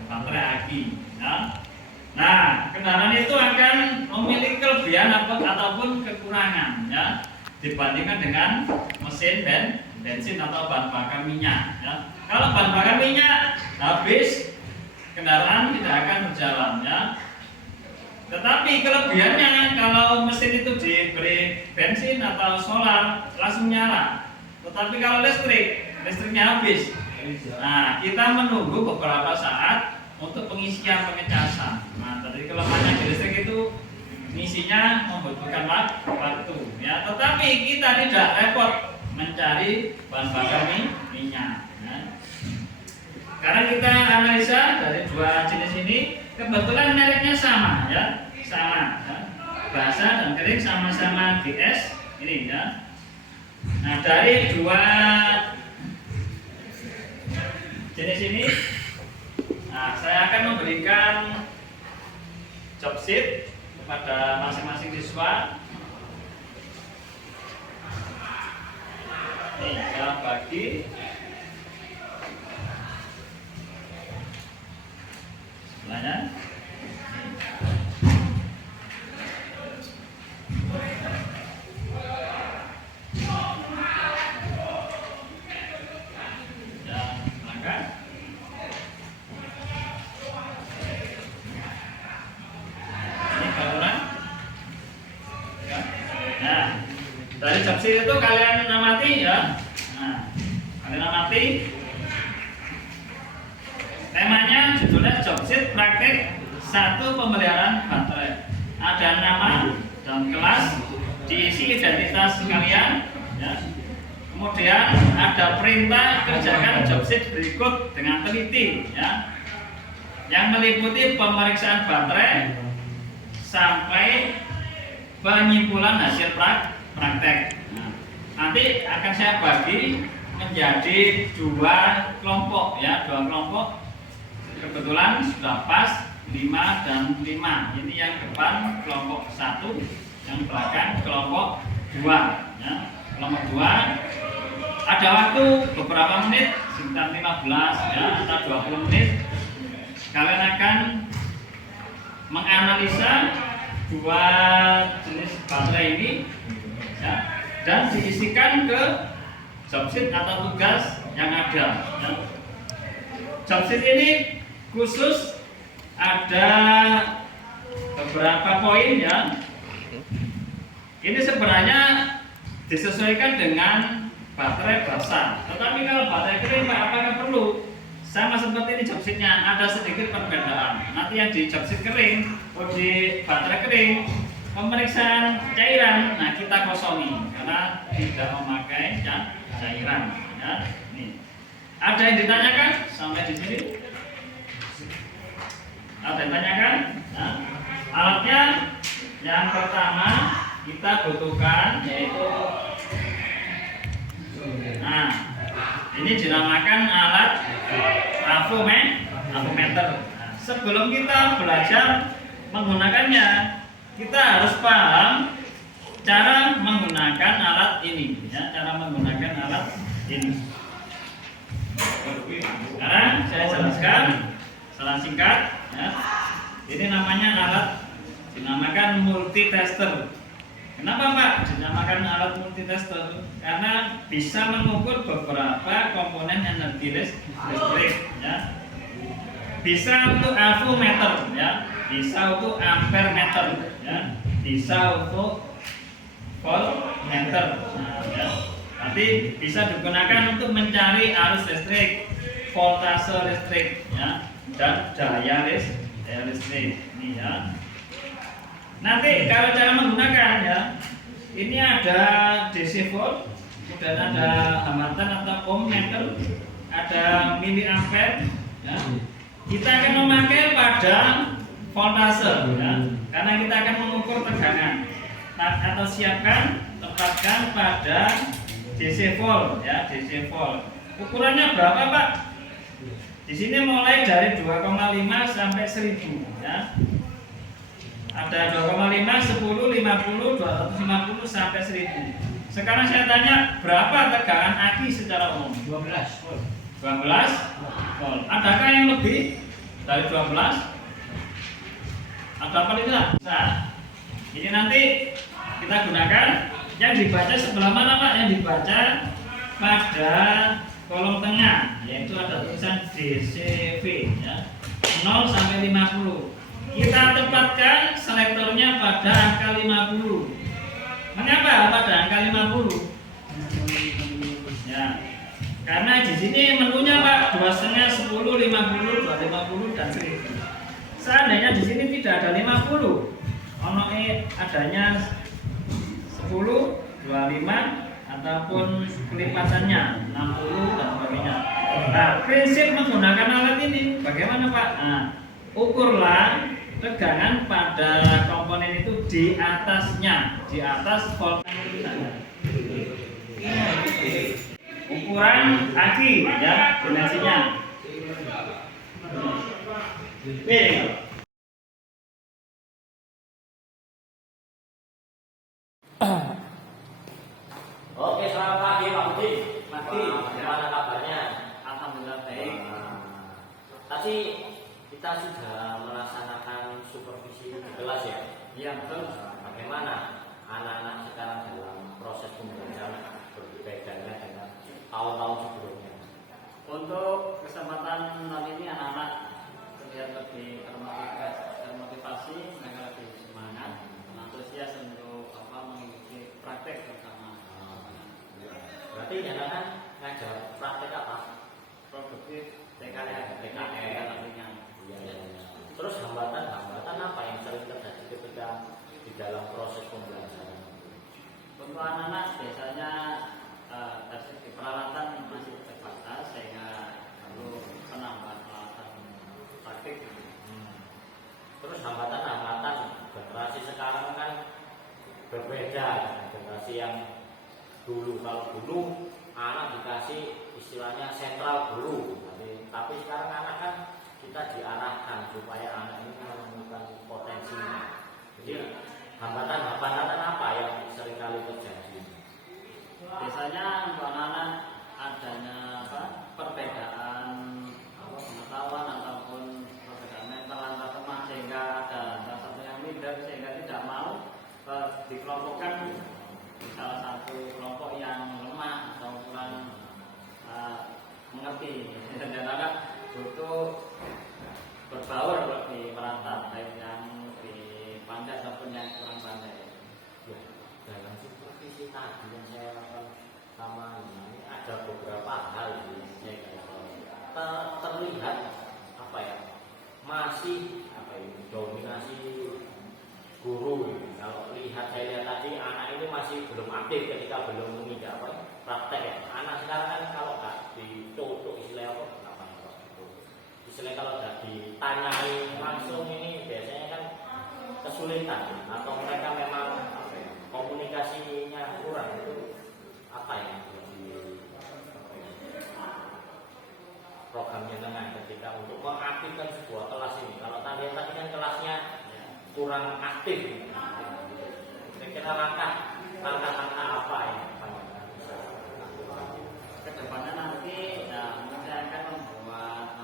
baterai aki ya. Nah, kendaraan itu akan memiliki kelebihan ataupun kekurangan ya dibandingkan dengan mesin bensin atau bahan bakar minyak ya. Kalau bahan bakar minyak habis, kendaraan tidak akan berjalan ya. Tetapi kelebihannya kalau mesin itu diberi bensin atau solar langsung nyala. Tetapi kalau listriknya habis. Nah, kita menunggu beberapa saat untuk pengisian pengecasan. Nah, tadi kelemahannya di listrik itu mengisinya membutuhkan waktu ya. Tetapi kita tidak repot mencari bahan bakar minyak ya. Karena kita analisa dari dua jenis ini kebetulan mereknya sama ya, sama ya. Basah dan kering sama-sama GS ini ya. Nah, dari dua jenis ini, nah, saya akan memberikan job sheet kepada masing-masing siswa. Ini saya bagi sebelahnya. Dari job sheet itu kalian amati ya. Nah, kalian amati. Temanya judulnya job sheet praktik 1 pemeliharaan baterai. Ada nama dan kelas, diisi identitas kalian ya. Kemudian ada perintah kerjakan job sheet berikut dengan teliti ya. Yang meliputi pemeriksaan baterai sampai penyimpulan hasil praktek. Nah, nanti akan saya bagi menjadi 2 kelompok ya, 2 kelompok. Kebetulan sudah pas 5 dan 5. Ini yang depan kelompok 1, yang belakang kelompok 2 ya. Kelompok 2 ada waktu beberapa menit, sekitar 15 ya atau 20 menit. Kalian akan menganalisa 2 jenis baterai ini ya, dan diisikan ke job sheet atau tugas yang ada ya. Job sheet ini khusus ada beberapa poin ya. Ini sebenarnya disesuaikan dengan baterai basah. Tetapi kalau baterai kering Pak, apakah perlu? Sama seperti ini job sheetnya, ada sedikit perbedaan. Nanti yang di job sheet kering, di baterai kering, pemeriksaan cairan, nah kita kosongi karena tidak memakai cairan. Ya, nih. Ada yang ditanyakan sampai di sini? Ada yang ditanyakan? Nah, alatnya yang pertama kita butuhkan yaitu, nah, ini dinamakan alat avometer. Nah, sebelum kita belajar menggunakannya, kita harus paham cara menggunakan alat ini ya, cara menggunakan alat ini. Sekarang saya jelaskan secara singkat ya. Ini namanya alat dinamakan multitester. Kenapa Pak dinamakan alat multitester? Karena bisa mengukur beberapa komponen energi listrik ya. Bisa untuk avometer ya, bisa untuk ampere meter ya, bisa untuk voltmeter. Nah, ya. Nanti bisa digunakan untuk mencari arus listrik, voltase listrik ya, dan daya listrik ini ya. Nanti kalau cara menggunakan ya, ini ada DC volt, kemudian ada hambatan atau ohmmeter, ada miliampere ya. Kita akan memakai pada voltase ya, karena kita akan mengukur tegangan. Atau siapkan, tempatkan pada DC Vol ya, DC Vol. Ukurannya berapa Pak? Di sini mulai dari 2,5 sampai 1000 ya. Ada 2,5, 10, 50, 250 sampai 1000. Sekarang saya tanya, berapa tegangan aki secara umum? 12 volt. 12 volt. Adakah yang lebih dari 12? Ada apa tidak? Nah, ini nanti kita gunakan yang dibaca sebelah mana Pak? Yang dibaca pada kolom tengah, yaitu ada tulisan DCV ya. 0 sampai 50. Kita tempatkan selektornya pada angka 50. Mengapa pada angka 50? Ya, karena di sini menunya Pak 2,5, 10, 50, 250 dan 1000. Seandainya di sini tidak ada 50, adanya 10, 25 ataupun kelipatannya 60 dan sebagainya. Nah, prinsip menggunakan alat ini bagaimana Pak? Nah, ukurlah tegangan pada komponen itu di atasnya, di atas volt. Ukuran aki ya, dimensinya. Oke, selamat pagi Pak Budi. Pagi. Bagaimana kabarnya? Alhamdulillah baik. Tadi kita sudah melaksanakan supervisi di kelas ya. Iya betul. Bagaimana anak-anak sekarang dalam proses pembelajaran berbedanya dengan tahun-tahun sebelumnya? Untuk kesempatan kali ini anak-anak terlihat lebih termotivasi, mereka lebih semangat, antusias untuk mengikuti praktek terutama. Berarti jangan ngajar praktek apa? Produktif TKR. artinya. Iya. Terus hambatan-hambatan apa yang sering terjadi ketika di dalam proses pembelajaran? Untuk anak-anak biasanya di peralatan masih terbatas sehingga perlu penambahan peralatan praktik. Terus hambatan-hambatan generasi sekarang kan berbeda dengan generasi yang dulu. Kalau dulu anak dikasih istilahnya sentral guru, tapi sekarang anak kan kita diarahkan supaya anak ini menemukan potensinya. Jadi hambatan-hambatan apa yang seringkali terjadi? Biasanya untuk anak-anak adanya perbedaan pengetahuan ataupun perbedaan mental antar teman sehingga ada salah satu yang minder sehingga tidak mau dikelompokkan di salah satu kelompok yang lemah atau kurang mengerti. Dan anak butuh berbaur di perantau baik yang lebih pandai ataupun yang kurang pandai. Ya, dalam supervisi tadi yang saya lakukan sama ini ada beberapa hal yang terlihat masih dominasi guru. Kalau saya lihat tadi anak ini masih belum aktif ketika belum menginjak praktek ya. Anak sekarang kan kalau nggak ditutup istilahnya kalau nggak ditanyai langsung ini biasanya kan kesulitan atau mereka memang komunikasinya kurang. Itu apa yang programnya dengan ketika untuk mengaktifkan sebuah kelas ini? Kalau tadi kan kelasnya kurang aktif. Kira-kira langkah apa yang bisa lakukan? Kedepannya nanti saya akan membuat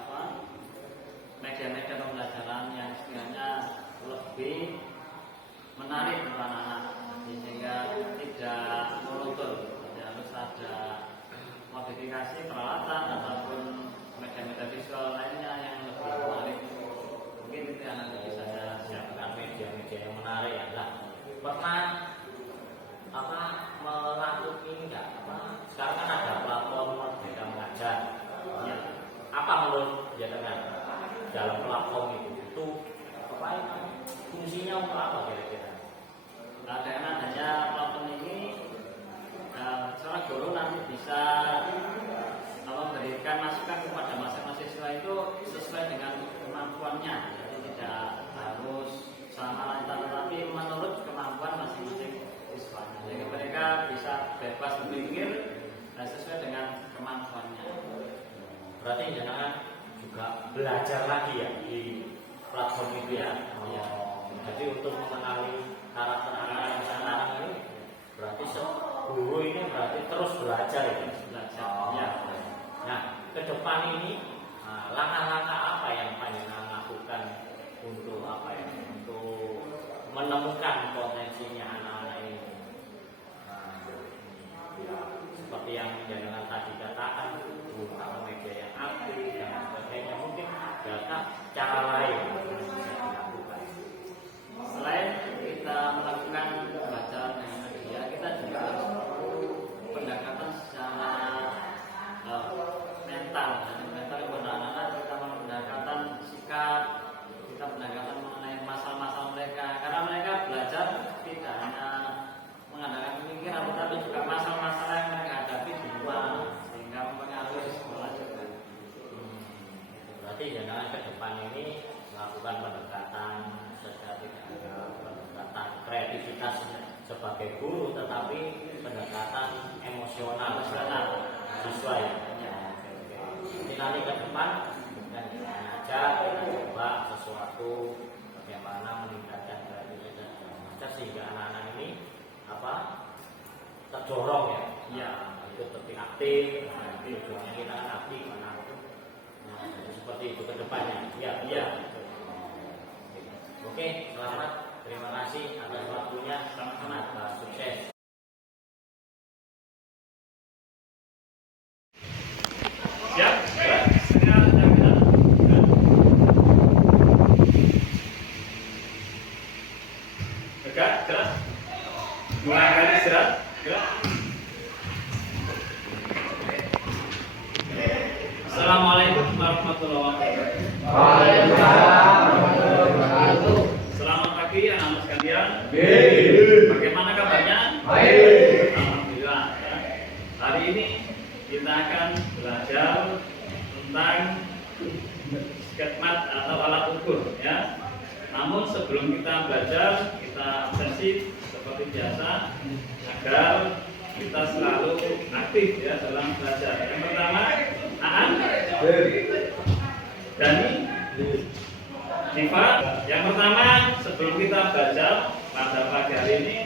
media-media pembelajaran yang sekiranya lebih menarik untuk anak-anak, sehingga tidak monoton. Harus ada modifikasi peralatan ataupun media-media visual lainnya yang lebih menarik. Mungkin itu yang nanti bisa saya siapkan, media-media yang menarik adalah pernah melakukan ini enggak? Sekarang kan ada platform Merdeka Mengajar. Ya. Apa menurut jenengan dalam platform itu fungsinya untuk apa kira-kira? Dengan adanya platform ini, seorang guru nanti bisa memberikan masukan kepada masing-masing siswa itu berarti jangan juga belajar lagi ya di platform itu ya. Jadi untuk mengenali karakter anak-anak ini berarti guru ini berarti terus belajar ya. Ya. Nah, ke depan ini langkah-langkah apa yang panjenengan lakukan untuk apa ya? Untuk menemukan potensinya anak-anak ini. Ya, seperti yang panjenengan tadi katakan, kalau media yang aktif dan sebagainya, mungkin ada cara lain yang bisa dilakukan. Selain kita melakukan pembelajaran dengan media, kita juga harus pendekatan secara mental. Mental kepada anak-anak kita pendekatan sikap, kita pendekatan mengenai masalah-masalah mereka. Karena mereka belajar tidak hanya mengandalkan pemikiran, tetapi juga masalah-masalah yang mereka hadapi di luar, sehingga mempengaruhi sekolah juga. Berarti jangan ke depan ini melakukan pendekatan secara pendekatan kreativitas sebagai guru, tetapi pendekatan emosional siswa ya. Jadi nanti ke depan dan mengajar kita coba sesuatu bagaimana meningkatkan kreativitas mengajar sehingga anak-anak ini terdorong ya. Ya, itu lebih aktif. Tujuannya kita kan aktif anak itu. Nah, seperti itu ke depannya. Ya. Oke, selamat. Terima kasih atas waktunya. Sama-sama. Sukses. Siap? Tegak, jelas. Mulai kali istirahat. Gerak. Assalamualaikum warahmatullahi wabarakatuh. Selamat pagi anak-anak sekalian. Bagaimana kabarnya? Baik. Alhamdulillah. Ya. Hari ini kita akan belajar tentang sketmat atau alat ukur ya. Namun sebelum kita belajar, kita absensi seperti biasa agar kita selalu aktif ya dalam belajar. Yang pertama, Aan, Dani, Diva. Yang pertama, sebelum kita belajar pada pagi hari ini,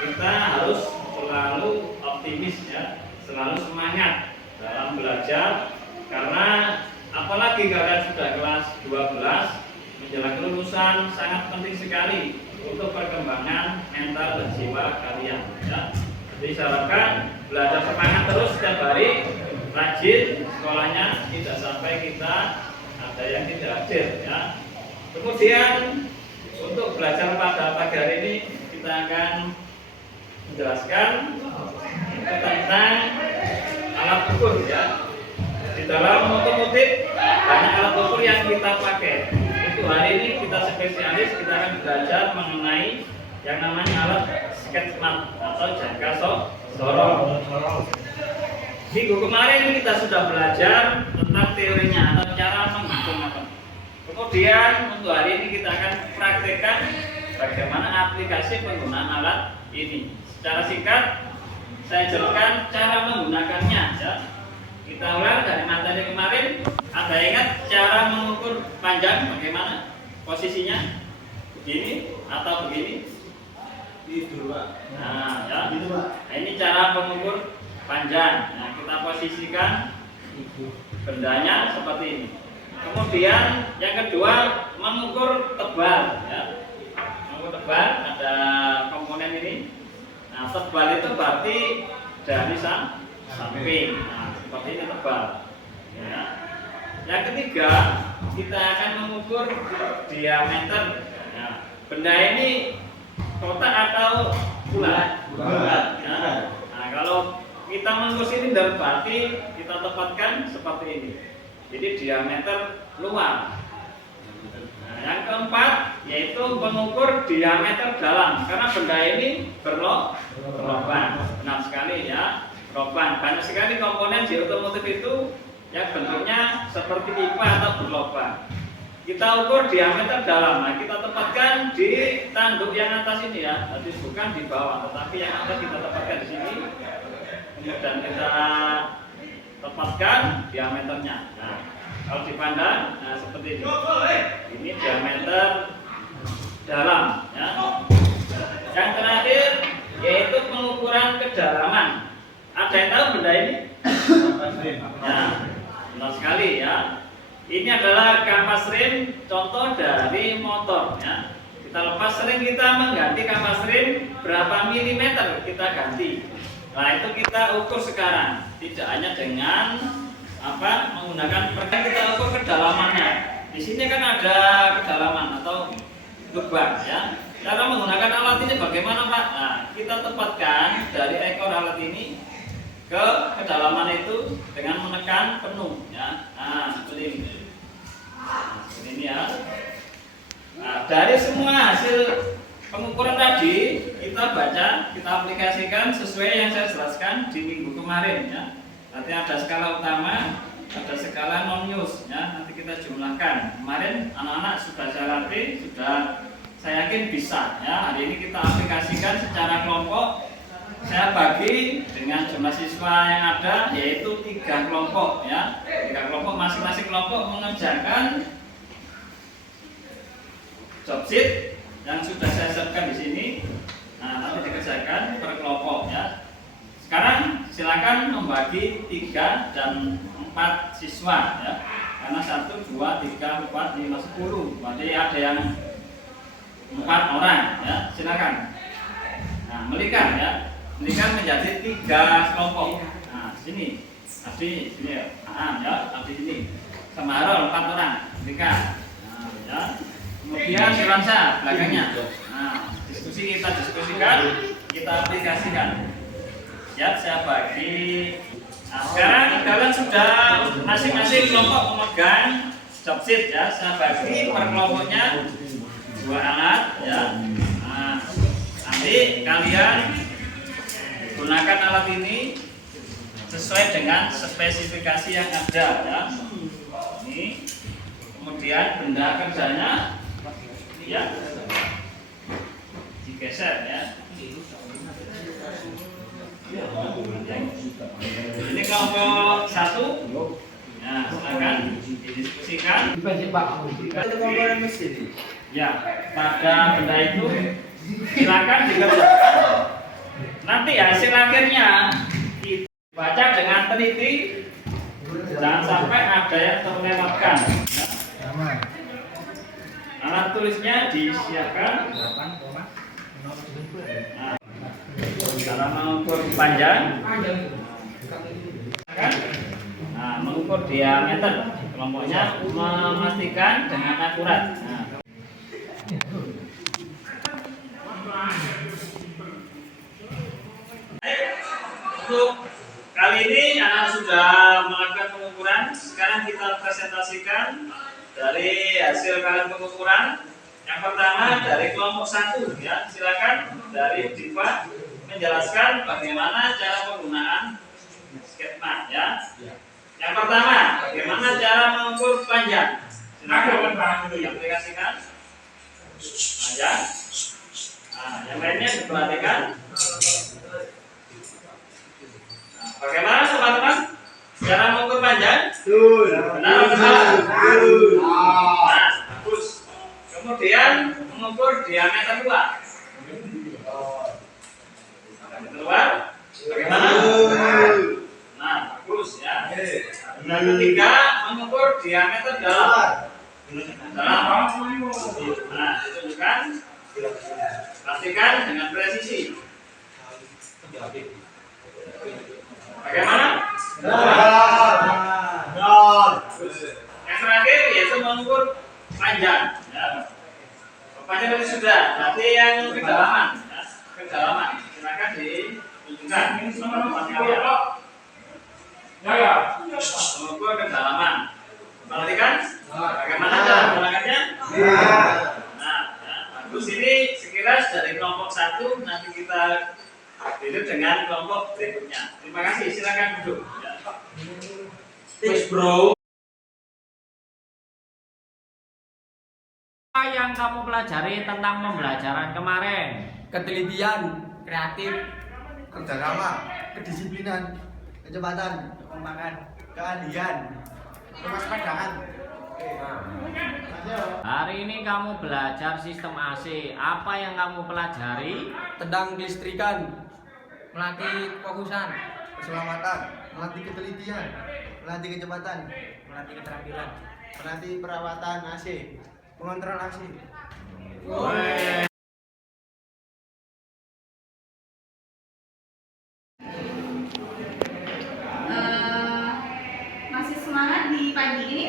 kita harus selalu optimis ya, selalu semangat dalam belajar. Karena apalagi kalian sudah kelas 12, menjelang kelulusan sangat penting sekali untuk perkembangan mental dan jiwa kalian ya. Jadi saya harapkan belajar semangat terus setiap hari, rajin sekolahnya, tidak sampai kita ada yang tidak hadir ya. Kemudian untuk belajar pada pagi hari ini kita akan menjelaskan tentang alat ukur ya. Di dalam otomotif banyak alat ukur yang kita pakai. Hari ini kita spesialis, kita akan belajar mengenai yang namanya alat sketmat atau jangka sorong. Minggu kemarin kita sudah belajar tentang teorinya atau cara menghitungnya. Kemudian untuk hari ini kita akan praktekkan bagaimana aplikasi penggunaan alat ini. Secara singkat saya jelaskan cara menggunakannya ya. Kita ulang dari materi kemarin. Ada ingat cara mengukur panjang bagaimana posisinya? Begini atau begini? Itu Pak. Nah, ya. Gitu Pak. Nah, ini cara mengukur panjang. Nah, kita posisikan bendanya seperti ini. Kemudian yang kedua mengukur tebal. Ya. Mengukur tebal ada komponen ini. Nah, tebal itu berarti dari samping. Nah, seperti ini tebal. Ya. Yang ketiga, kita akan mengukur diameter. Ya. Benda ini kotak atau bulat? Bulat. Ya. Nah, kalau kita mengukur silinder berarti kita tepatkan seperti ini. Jadi diameter luar. Nah, yang keempat yaitu mengukur diameter dalam. Karena benda ini berlubang. Benar sekali ya, berlubang. Banyak sekali komponen di otomotif itu yang bentuknya seperti pipa atau berlubang. Kita ukur diameter dalam. Nah, kita tempatkan di tanduk yang atas ini ya. Jadi bukan di bawah, tetapi yang atas kita tempatkan di sini. Kemudian kita tempatkan diameternya. Nah, Kalau dipandang, nah seperti ini. Ini diameter dalam, ya. Yang terakhir yaitu pengukuran kedalaman. Ada yang tahu benda ini? Ya, benar sekali ya. Ini adalah kampas rem contoh dari motor ya. Kita lepas sering kita mengganti kampas rem berapa milimeter kita ganti. Nah itu kita ukur sekarang. Tidak hanya dengan menggunakan perken, kita ukur kedalamannya. Di sini kan ada kedalaman atau lubang ya. Cara menggunakan alat ini bagaimana Pak? Nah, kita tempatkan dari ekor alat ini ke kedalaman itu dengan menekan penuh ya. Nah seperti ini. Nah, seperti ini ya. Nah, dari semua hasil pengukuran tadi kita baca, kita aplikasikan sesuai yang saya jelaskan di minggu kemarin ya. Nanti ada skala utama, ada skala non news ya. Nanti kita jumlahkan. Kemarin anak-anak sudah saya latih, sudah saya yakin bisa ya. Hari ini kita aplikasikan secara kelompok. Saya bagi dengan jumlah siswa yang ada yaitu 3 kelompok ya. 3 kelompok, masing-masing kelompok mengerjakan job sheet yang sudah saya siapkan di sini. Nah, nanti dikerjakan per kelompok ya. Sekarang silakan membagi 3 dan 4 siswa ya. Karena 1, 2, 3, 4, 5, 10. Berarti ada yang 4 orang ya. Silakan. Nah, melikan ya. Melikan menjadi 3 kelompok. Nah, sini. Tadi sini ya. Ya, tadi sini. Kemarol 4 orang. Melikan. Nah, ya. Kemudian Silansa belakangnya. Nah, kita diskusikan, kita aplikasikan. Ya, saya bagi. Nah, sekarang kalian sudah masing-masing kelompok memegang job sheet ya. Saya bagi per kelompoknya 2 alat ya. Nah, nanti kalian gunakan alat ini sesuai dengan spesifikasi yang ada ya. Ini. Kemudian benda kerjanya ya digeser ya. Ini kelompok 1. Nah, silakan didiskusikan. Ya, pada benda itu silakan dikerjakan. Nanti hasil akhirnya dibaca dengan teliti. Jangan sampai ada yang terlewatkan. Ya. Alat tulisnya disiapkan. Nah, cara mengukur panjang. Nah, mengukur diameter kelompoknya memastikan dengan akurat. Nah. Untuk kali ini anak sudah melakukan pengukuran. Sekarang kita presentasikan dari hasil kalian pengukuran. Yang pertama dari kelompok 1 ya. Silakan dari Diva menjelaskan bagaimana cara penggunaan sketmat ya. Yang pertama, bagaimana cara mengukur panjang. Silakan diaplikasikan panjang. Nah, yang lainnya diperhatikan. Nah, bagaimana teman-teman cara mengukur panjang? Benar atau salah? Nah, bagus. Kemudian mengukur diameter luar. Keluar, bagaimana? Nah, bagus ya. Yang ketiga, mengukur diameter dalam. Dalam. Nah, ditunjukkan. Pastikan dengan presisi. Bagaimana? Yang terakhir yaitu mengukur panjang. Ya. Panjang itu sudah. Berarti yang kedalaman. Ya. Kedalaman. Silakan ditunjukkan. Mengukur kedalaman. Perhatikan. Bagaimana cara menggunakannya? Nah, ya. Bagus ini sekilas dari kelompok 1. Nanti kita duduk dengan kelompok berikutnya. Terima kasih. Silakan duduk. Ya. Tips bro. Apa yang kamu pelajari tentang pembelajaran kemarin? Ketelitian, kreatif, Kerja sama, kedisiplinan, kecepatan, kekompakan, keahlian, kewaspadaan. Hari ini kamu belajar sistem AC. Apa yang kamu pelajari? Tentang kelistrikan, melatih fokusan, Keselamatan, melatih ketelitian, melatih kecepatan, melatih keterampilan. melatih perawatan AC, pengontrol AC. Masih semangat di pagi ini?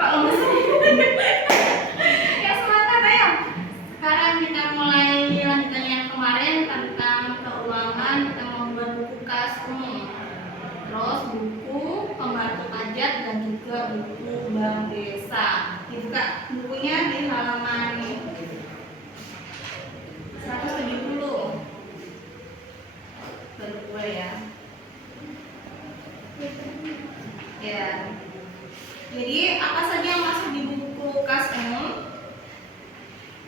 Kok masih? Ya semangat ayo. Sekarang kita mulai lanjutan yang kemarin tentang keuangan. Kita membuat buku kas umum, terus buku pembantu pajak dan juga buku bank desa. Dibuka bukunya di halaman 170. Berdua ya. Ya. Jadi apa saja yang masuk di buku kas umum?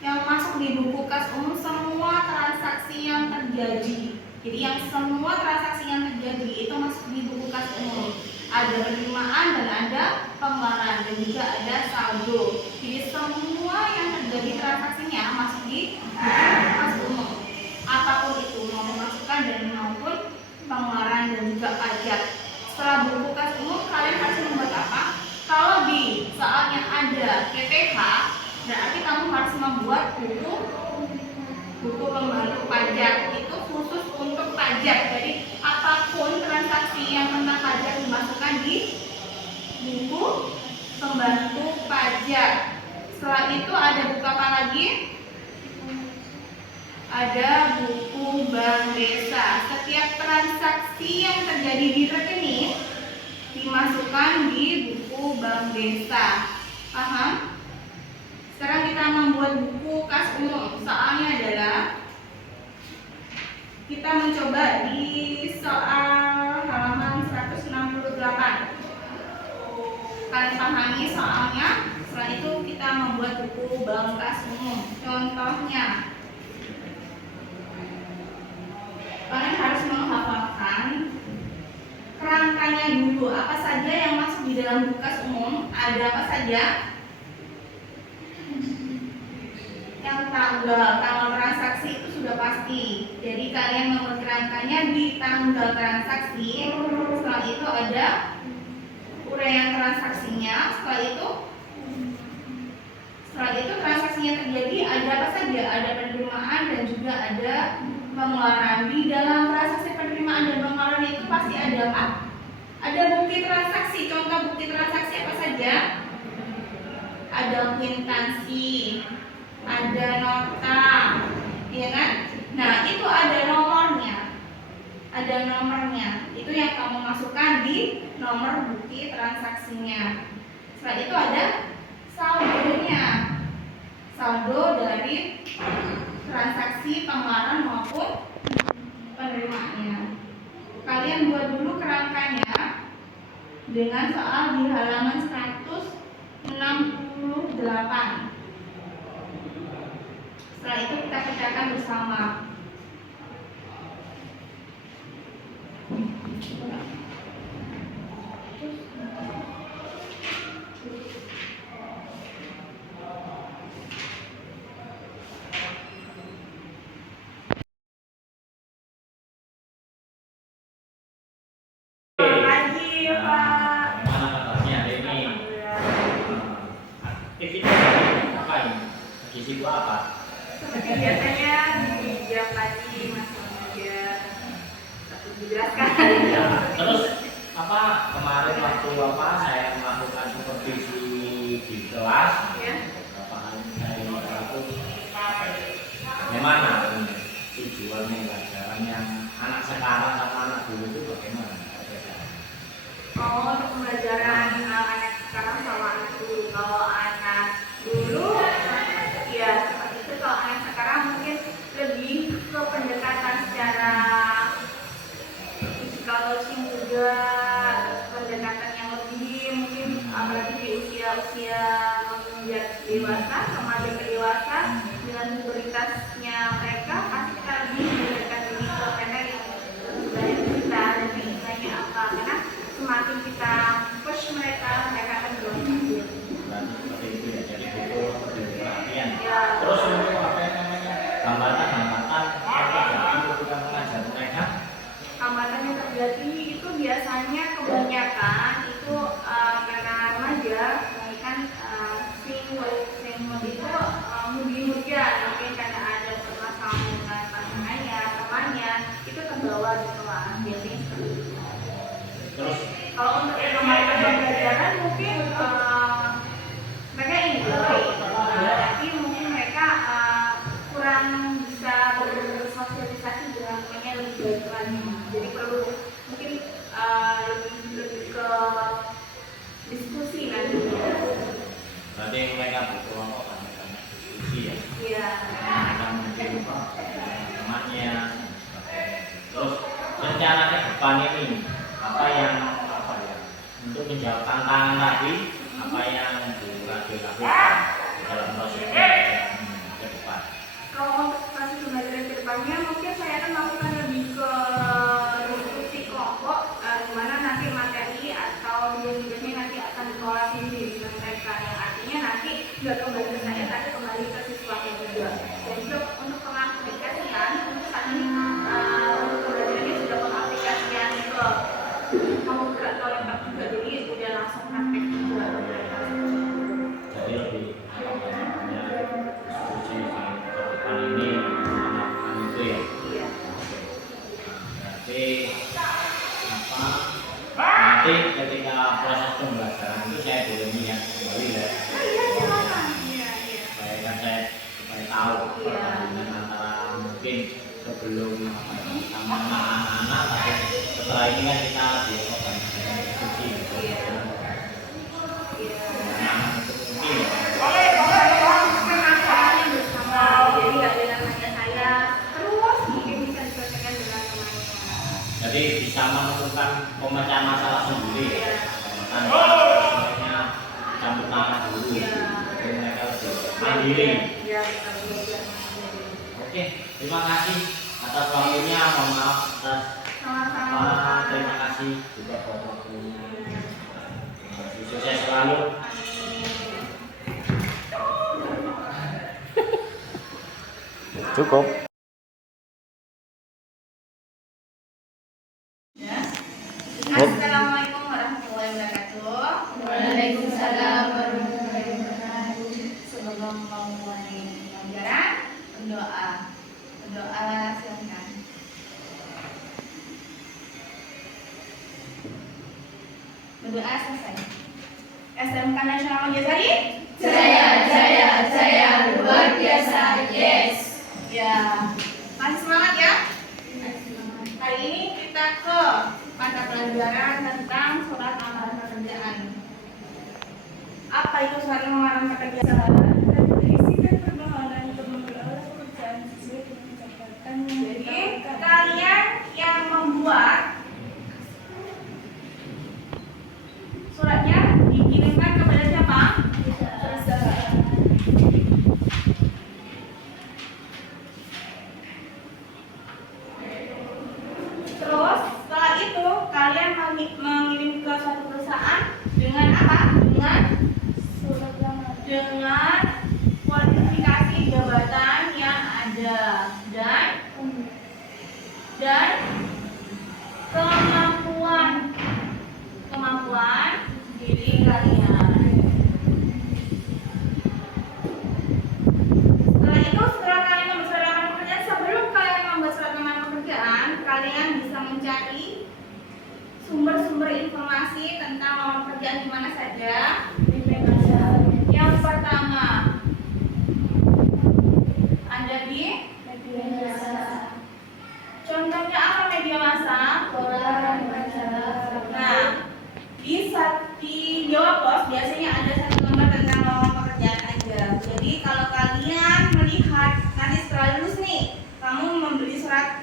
Yang masuk di buku kas umum semua transaksi yang terjadi. Jadi yang semua transaksi yang terjadi itu masuk di buku kas umum. Ada penerimaan dan ada pengeluaran dan juga ada saldo. Jadi semua yang terjadi transaksinya masuk di buku kas umum. Apapun itu mau pemasukan dan maupun pengeluaran dan juga pajak. Setelah buku kas umum kalian harus membuat apa? Kalau di soalnya ada PPh, berarti kamu harus membuat buku pembantu pajak. Itu khusus untuk pajak. Jadi apapun transaksi yang tentang pajak dimasukkan di buku pembantu pajak. Setelah itu ada buku apa lagi? Ada buku bank desa. Setiap transaksi yang terjadi di rekening dimasukkan di buku bank desa. Paham? Sekarang kita membuat buku kas umum. Soalnya adalah kita mencoba di soal halaman 168. Kalian pahami soalnya. Setelah itu kita membuat buku bank kas umum. Contohnya, kalian harus menghafalkan kerangkanya dulu. Apa saja yang masuk di dalam buku kas umum? Ada apa saja? Yang tanggal transaksi itu sudah pasti. Jadi kalian membuat kerangkanya di tanggal transaksi. Setelah itu ada uraian transaksinya. Setelah itu transaksinya terjadi ada apa saja? Ada penerimaan dan juga ada pengeluaran. Di dalam transaksi penerimaan dan pengeluaran itu pasti ada apa? Ada bukti transaksi. Contoh bukti transaksi apa saja? Ada kwitansi, ada nota, ya kan? Nah, itu ada nomornya. Ada nomornya. Itu yang kamu masukkan di nomor bukti transaksinya. Setelah itu ada saldonya. Saldo dari transaksi pengeluaran maupun penerimaannya. Kalian buat dulu kerangkanya dengan soal di halaman 168. Setelah itu kita pecahkan bersama. Pagi, Pak. Gimana kabarnya hari ini? Aktivitas apa ini? Lagi sibuk apa? Seperti biasanya di jam pagi masih belajar satu dijelaskan. Ya. Terus apa kemarin waktu apa saya melakukan supervisi di kelas? Ya. Beberapa kali saya itu apa ya? Bagaimana tujuannya pelajaran yang anak sekarang sama anak dulu itu bagaimana? Oh, untuk pembelajaran anak sekarang sama anak dulu. Kalau anak dulu, ya seperti itu. Kalau anak sekarang mungkin lebih ke pendekatan secara psikologis juga, pendekatan yang lebih mungkin apalagi di usia menginjak dewasa, remaja ke dewasa, dengan prioritasnya mereka pasti kita lebih mendekatkan diri ke materi dari kita dan nilainya apa. Karena semakin kita push mereka depan ini untuk menjawab tantangan tadi apa yang Bu Radio lakukan dalam proses ke depan. Kalau untuk proses pembelajaran ke depannya mungkin saya akan melakukan lebih ke diskusi kelompok di mana nanti materi atau tugasnya nanti akan dikelola sendiri dengan mereka, yang artinya nanti nggak kembali ke saya tapi kembali ke siswanya juga. Dan juga untuk pengaplikasian untuk saat ini untuk pembelajarannya sudah pengaplikasian ke komputer atau laptop juga, jadi udah langsung praktek juga. Jadi lebih diskusi di depan ini melakukan itu ya. Iya. Berarti nanti ketika proses pembelajaran itu saya boleh melihat kembali ya. Iya, silakan. Iya. Supaya kan saya tahu perbandingan antara mungkin sebelum sama anak-anak, tapi setelah ini kan kita lebih diskusi gitu. Jadi bisa menemukan pemecahan masalah sendiri, tanpa sebenarnya campur tangan dulu. Jadi mereka lebih mandiri. Oke, terima kasih atas waktunya. Mohon maaf atas terima kasih juga buat waktunya. Sukses selalu. Cukup. Assalamualaikum warahmatullahi wabarakatuh. Waalaikumsalam warahmatullahi wabarakatuh. Sebelum memulai pelajaran, berdoa. Berdoa silakan. Berdoa selesai. SMK Nasional Jazari. Jaya, jaya, jaya, luar biasa, yes. Ya, masih semangat ya. Hari ini kita ke mata pelajaran tentang surat lamaran pekerjaan. Apa itu surat lamaran pekerjaan? Berisi dan permohonan untuk memperoleh pekerjaan sesuai dengan catatan yang Jadi kalian yang membuat suratnya dikirimkan kepada siapa? Terus setelah itu kalian mengirim ke suatu perusahaan dengan apa? Dengan kualifikasi jabatan yang ada dan kemampuan diri kalian. Setelah itu, setelah kalian membuat surat lamaran pekerjaan, sebelum kalian membuat surat lamaran pekerjaan, kalian bisa mencari sumber-sumber informasi tentang lamaran pekerjaan di mana saja. Yang pertama ada di media massa. contohnya apa media massa? Koran, majalah. Nah, di Jawa Pos biasanya ada satu lembar tentang lowongan pekerjaan aja. Jadi kalau kalian melihat nanti setelah lulus nih, kamu membeli surat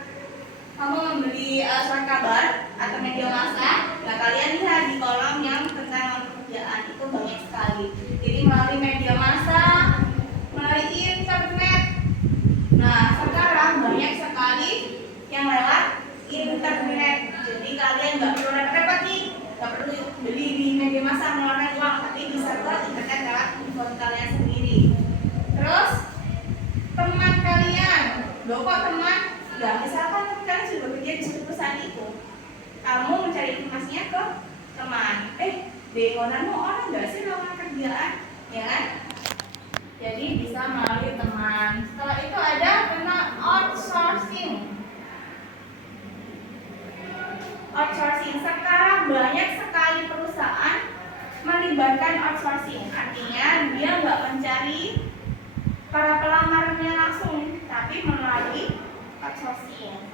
kabar atau media massa, nah kalian lihat di kolom yang tentang lowongan pekerjaan itu banyak sekali. Jadi melalui media massa, melalui internet. Nah sekarang banyak sekali yang lewat internet. Jadi kalian nggak perlu repot-repot nih, nggak perlu beli di media massa mengeluarkan uang, tapi bisa ke internet lewat handphone kalian sendiri. Terus teman kalian, kok teman? Ya misalkan teman kalian sudah bekerja di suatu perusahaan itu, kamu mencari informasinya ke teman. Dengonanmu orang nggak sih lowongan kerjaan, ya kan? Jadi bisa melalui teman. Setelah itu ada tentang outsourcing. Outsourcing sekarang banyak sekali perusahaan melibatkan outsourcing. Artinya dia nggak mencari para pelamarnya langsung, tapi melalui outsourcing.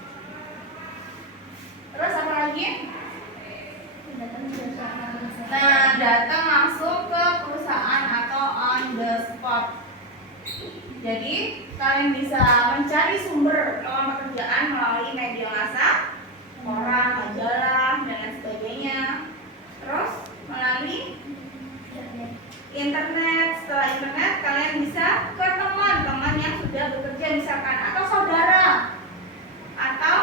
Terus apa lagi? Nah, datang langsung ke perusahaan atau on the spot. Jadi kalian bisa mencari sumber lowongan pekerjaan melalui media massa, koran, majalah, dan lain sebagainya. Terus melalui internet. Setelah internet kalian bisa ke teman-teman yang sudah bekerja misalkan, atau saudara, atau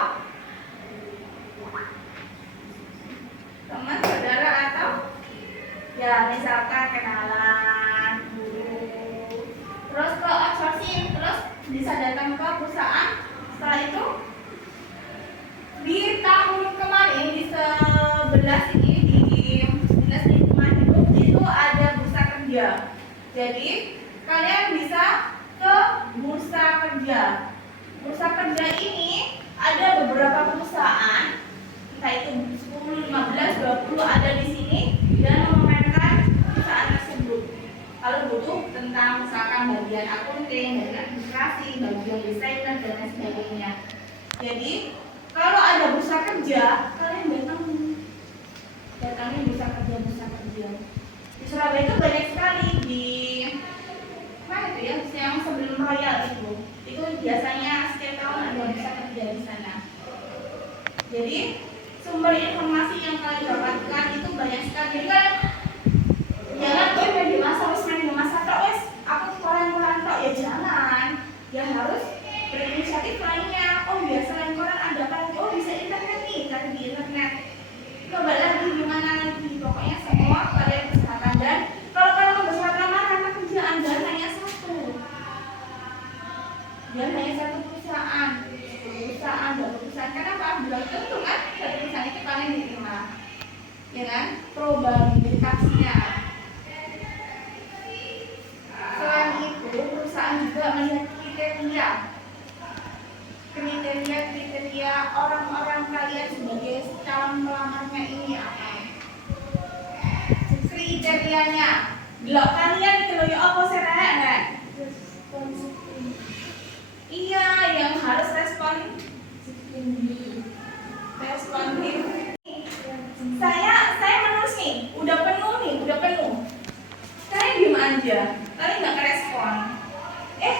teman saudara, atau ya misalkan kenalan, guru. Terus ke outsourcing, terus bisa datang ke perusahaan. Setelah itu di tahun kemarin di 11 ini di Dinas Lingkungan Hidup itu ada bursa kerja. Jadi kalian bisa ke bursa kerja. Bursa kerja ini ada beberapa perusahaan, entah itu 10, 15, 20 ada di sini dan memamerkan perusahaan tersebut. Kalau butuh tentang misalkan bagian akunting, bagian administrasi, bagian desainer dan lain sebagainya. Jadi kalau ada bursa kerja, kalian datangin bursa kerja. Di Surabaya itu banyak sekali, di mana itu ya, yang sebelum Royal itu biasanya setiap tahun ada bursa kerja di sana. Jadi sumber informasi yang kalian dapatkan itu banyak sekali. Jadi kan jangan media massa tok wes aku koran tok, ya jangan. Ya harus berinisiatif lainnya. Oh ya, selain koran ada apa lagi? Oh bisa internet nih, cari di internet. Coba lagi gimana lagi, pokoknya semua kalian kesehatan. Dan kalau kalian membesar karena kerjaan jangan hanya satu. Jangan hanya satu perusahaan, kenapa? Belum tentu kan satu perusahaan itu kalian diterima, ya kan? Probabilitasnya. Selain itu, perusahaan juga melihat kriteria orang-orang kalian sebagai calon pelamarnya ini apa? Kriterianya, belok kalian itu loh ya apa sih kan? Iya, yang harus responsif. Saya menulis nih, udah penuh. Kalian diem aja, kalian nggak ngerespon.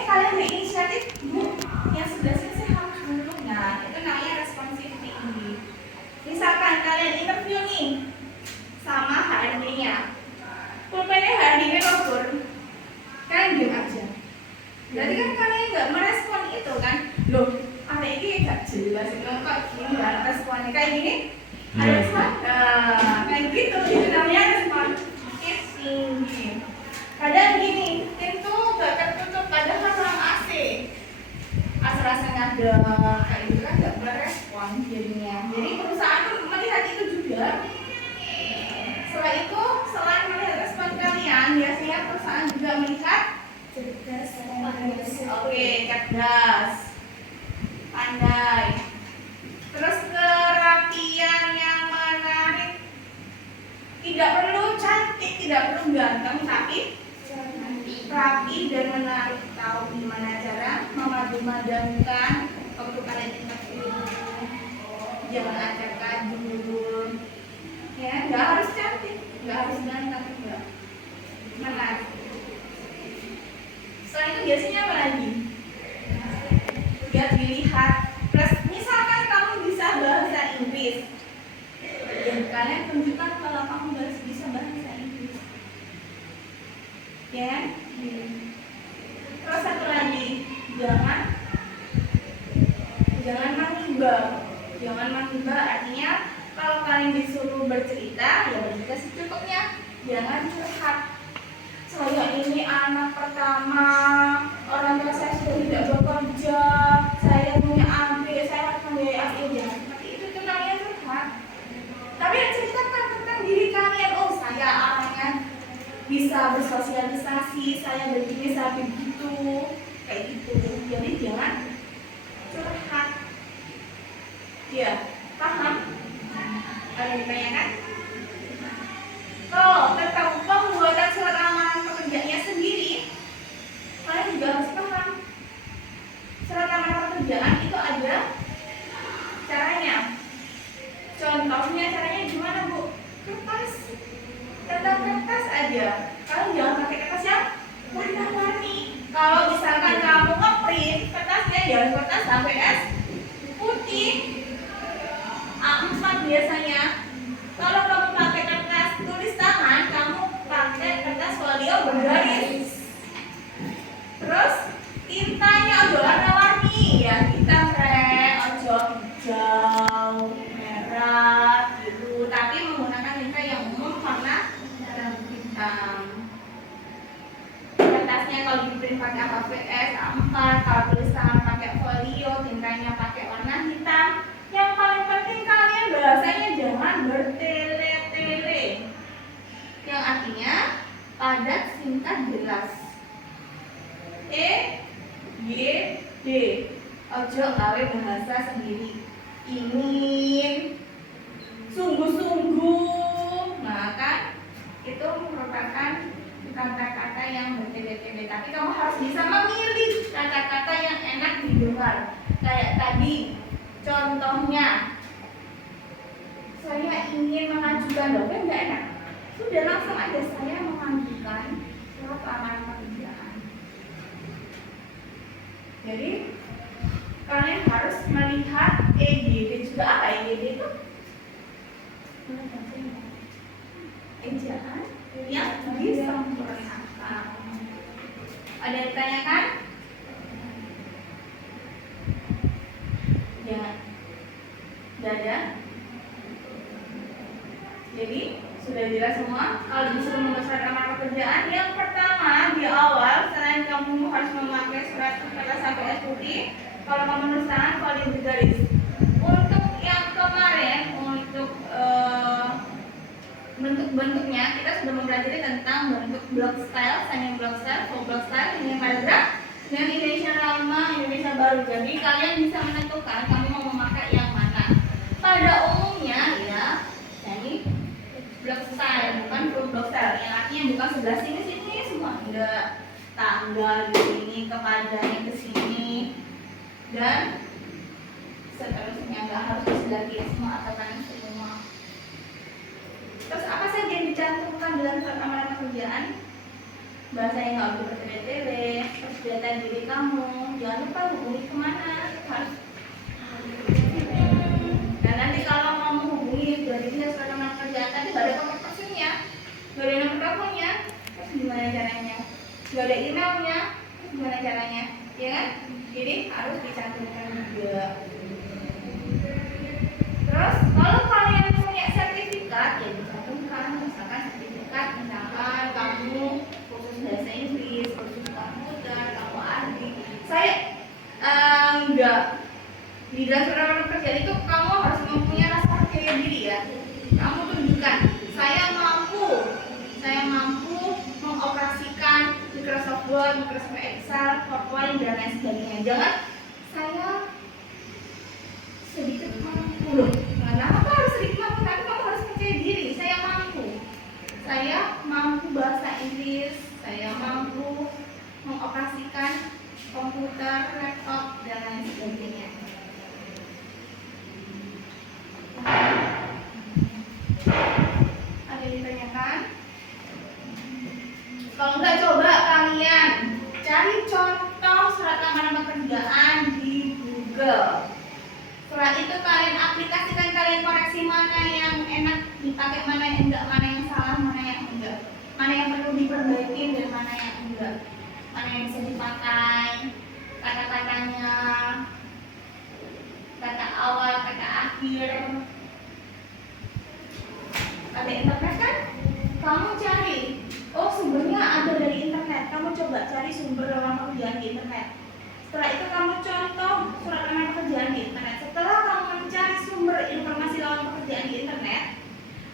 Kalian berinisiatif, Bu, yang sebelah sini saya harus dulu. Nah, itu namanya responsif tinggi. Misalkan kalian interview nih sama HRD-nya, pulpennya HRD-nya kabur, kalian diem aja. Berarti kan kalian nggak merespon itu kan? Loh, apa ini nggak jelas itu kok gini nggak responnya kayak gini? Ada respon? Kayak gitu, itu namanya respon tinggi. Kadang gini, pintu nggak tertutup, padahal ruang AC. Asal-asal ada kayak gitu kan nggak merespon jadinya. Jadi perusahaan pun melihat itu juga. Setelah itu, selain melihat respon kalian, biasanya perusahaan juga melihat cerdas, pandai. Terus kerapian yang menarik. Tidak perlu cantik, tidak perlu ganteng, tapi rapi dan menarik. Tahu gimana cara memadu-madankan waktu kalian interview. Jangan acak dulu. Ya, nggak harus cantik, nggak harus ganteng, enggak. Menarik. Selain itu biasanya apa lagi? Lihat dilihat. Plus misalkan kamu bisa bahasa Inggris, ya kalian tunjukkan kalau kamu bisa bahasa Inggris, ya. Terus satu lagi, jangan menghibah. Artinya kalau kalian disuruh bercerita, ya bercerita secukupnya. Jangan curhat. Saya ini anak pertama, orang tua saya sudah tidak bekerja, saya punya adik, saya harus membiayai adik. Jangan seperti itu namanya curhat. Tapi ceritakan tentang diri kalian. Oh, saya orangnya bisa bersosialisasi, saya begini, saya begitu, kayak gitu. Jadi jangan curhat. Ya, paham? Ada yang ditanyakan? Kalau tentang pembuatan surat lamaran pekerjaannya sendiri, kalian juga harus paham. Surat lamaran pekerjaan itu ada caranya. Contohnya caranya gimana, Bu? Kertas. Tentang kertas aja. Kalian jangan pakai kertas yang warna-warni. Kalau misalkan kamu nge-print kertasnya, jangan kertas sampai es putih. biasanya? Kalau kamu pakai kertas tulis tangan, kamu pakai kertas folio bergaris. Terus tintanya ojo warna-warni ya, kita ojo hijau, merah, biru, tapi menggunakan tinta yang umum warna hitam. Kertasnya kalau di print pakai HVS A4, kalau tulis tangan pakai folio, tintanya pakai warna hitam. Yang paling penting kalian bahasanya jangan bertele-tele, yang artinya padat, singkat, jelas. E, Y, D. Ojo gawe bahasa sendiri. Ingin, sungguh-sungguh. Nah kan itu merupakan kata-kata yang bertele-tele. Tapi kamu harus bisa memilih kata-kata yang enak didengar. Kayak tadi contohnya, saya ingin mengajukan dosen, nggak enak. Sudah langsung aja, saya mengajukan surat lamaran pekerjaan. Jadi kalian harus melihat EGD juga. Apa EGD itu? Ejaan yang disempurnakan. Ada yang ditanyakan? Jangan. Tidak ada. Jadi sudah jelas semua. Kalau disuruh membuat surat lamaran pekerjaan, yang pertama di awal, selain kamu harus memakai surat kertas sampai putih, kalau kamu nulis tangan folio bergaris. Untuk yang kemarin, untuk bentuk-bentuknya kita sudah mempelajari tentang bentuk block style, semi block style, full block style, ini paragraf, dan Indonesia lama, Indonesia baru. Jadi kalian bisa menentukan kamu mau memakai yang mana. Pada umumnya ya, ini block style, bukan full block style, yang artinya bukan sebelah sini semua, enggak, tanggal di sini, kepadanya ke sini, dan seterusnya, enggak harus di sebelah kiri semua atau kanan semua. Terus apa saja yang dicantumkan dalam surat lamaran pekerjaan? Bahasanya nggak boleh bertele-tele, terus data diri kamu, jangan lupa hubungi kemana, harus. Dan nanti kalau mau menghubungi dari dinas surat lamaran pekerjaan, tadi nggak ada kontak personnya, nggak ada nomor teleponnya, terus gimana caranya? Nggak ada emailnya, terus gimana caranya? Ya kan? Jadi harus dicantumkan juga. Terus kalau kalian punya sertifikat, ya dicantumkan. Misalkan sertifikat, misalkan kamu khusus bahasa Inggris, khusus komputer, kamu ahli. Saya enggak, di dalam surat lamaran pekerjaan itu kamu harus mempunyai rasa percaya diri ya. Kamu tunjukkan, saya mampu mengoperasikan Microsoft Word, Microsoft Excel, PowerPoint, dan lain sebagainya. Jangan saya sedikit mampu loh. Kenapa harus sedikit mampu? Tapi kamu harus percaya diri. Saya mampu bahasa Inggris. Saya mampu mengoperasikan komputer, laptop, dan lain sebagainya. Ada yang ditanyakan? Kalau enggak, coba kalian cari contoh surat lamaran pekerjaan di Google. Setelah itu kalian aplikasikan, kalian koreksi mana yang enak dipakai, mana yang enggak, mana yang salah, mana yang enggak, mana yang perlu diperbaiki dan mana yang enggak, mana yang bisa dipakai, kata-katanya, kata awal, kata akhir. Ada internet kan? Kamu cari, oh sumbernya ada dari internet, kamu coba cari sumber lamaran pekerjaan di internet. Setelah itu kamu contoh surat lamaran pekerjaan di internet. Setelah kamu mencari sumber informasi lamaran pekerjaan di internet,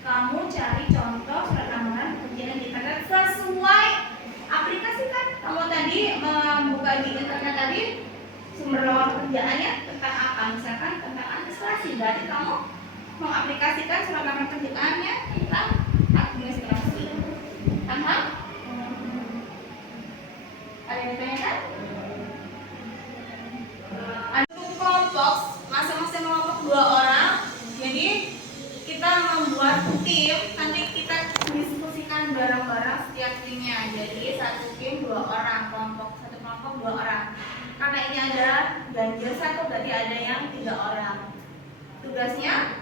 kamu cari contoh surat lamaran pekerjaan di internet sesuai aplikasi kan. Kamu tadi membuka di internet tadi sumber lamaran pekerjaannya tentang apa? Misalkan tentang administrasi, berarti kamu mengaplikasikan surat lamaran pekerjaannya tentang administrasi. Paham? Ada yang ditanyakan? Untuk kelompok, masing-masing kelompok 2 orang. Jadi kita membuat tim, nanti kita diskusikan bareng-bareng setiap timnya. Jadi satu tim 2 orang, satu kelompok 2 orang. Karena ini ada ganjil 1, berarti ada yang 3 orang. Tugasnya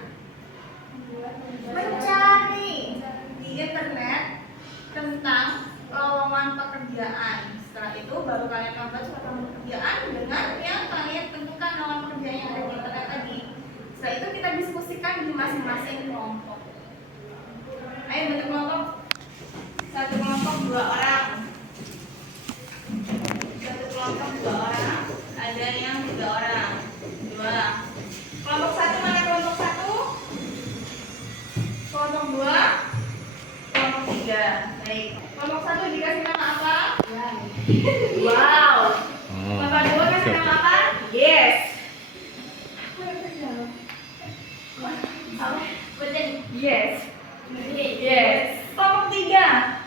di masing-masing kelompok. Ayo bentuk kelompok. Satu kelompok 2 orang. Satu kelompok 2 orang. Ada yang 3 orang. 2. Kelompok 1 mana kelompok 1? Kelompok 2. Kelompok 3. Baik. Kelompok 1 dikasih nama apa? Wow. Kelompok 2 kasih nama apa? Yes. Yes. Yes. Kelompok 3.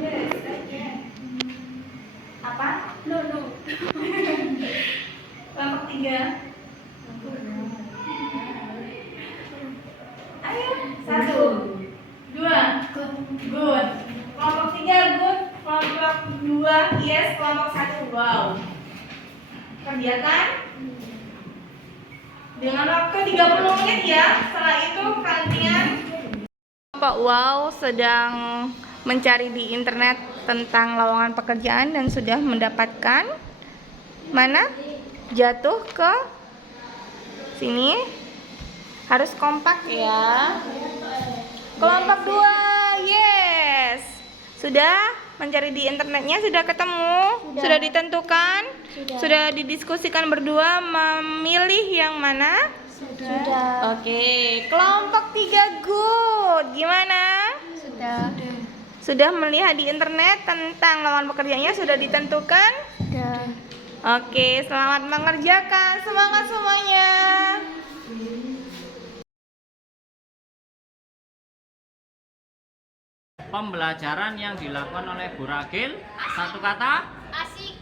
Yes. Apa? No. Kelompok 3. Ayo. 1, 2. Good. Kelompok 3 good. Kelompok 2 yes. Kelompok 1 wow. Kerjakan dengan waktu 30 menit ya. Setelah itu kalian Pak Wow sedang mencari di internet tentang lowongan pekerjaan dan sudah mendapatkan. Mana? Jatuh ke sini. Harus kompak ya. Kelompok 2, yes. Sudah mencari di internetnya, sudah ketemu, sudah ditentukan, sudah didiskusikan berdua memilih yang mana? Sudah. Oke, kelompok 3 good. Gimana? Sudah melihat di internet tentang lowongan pekerjaannya, sudah ditentukan? Sudah. Oke, selamat mengerjakan. Semangat semuanya. Pembelajaran yang dilakukan oleh Bu Ragil, satu kata. Asik.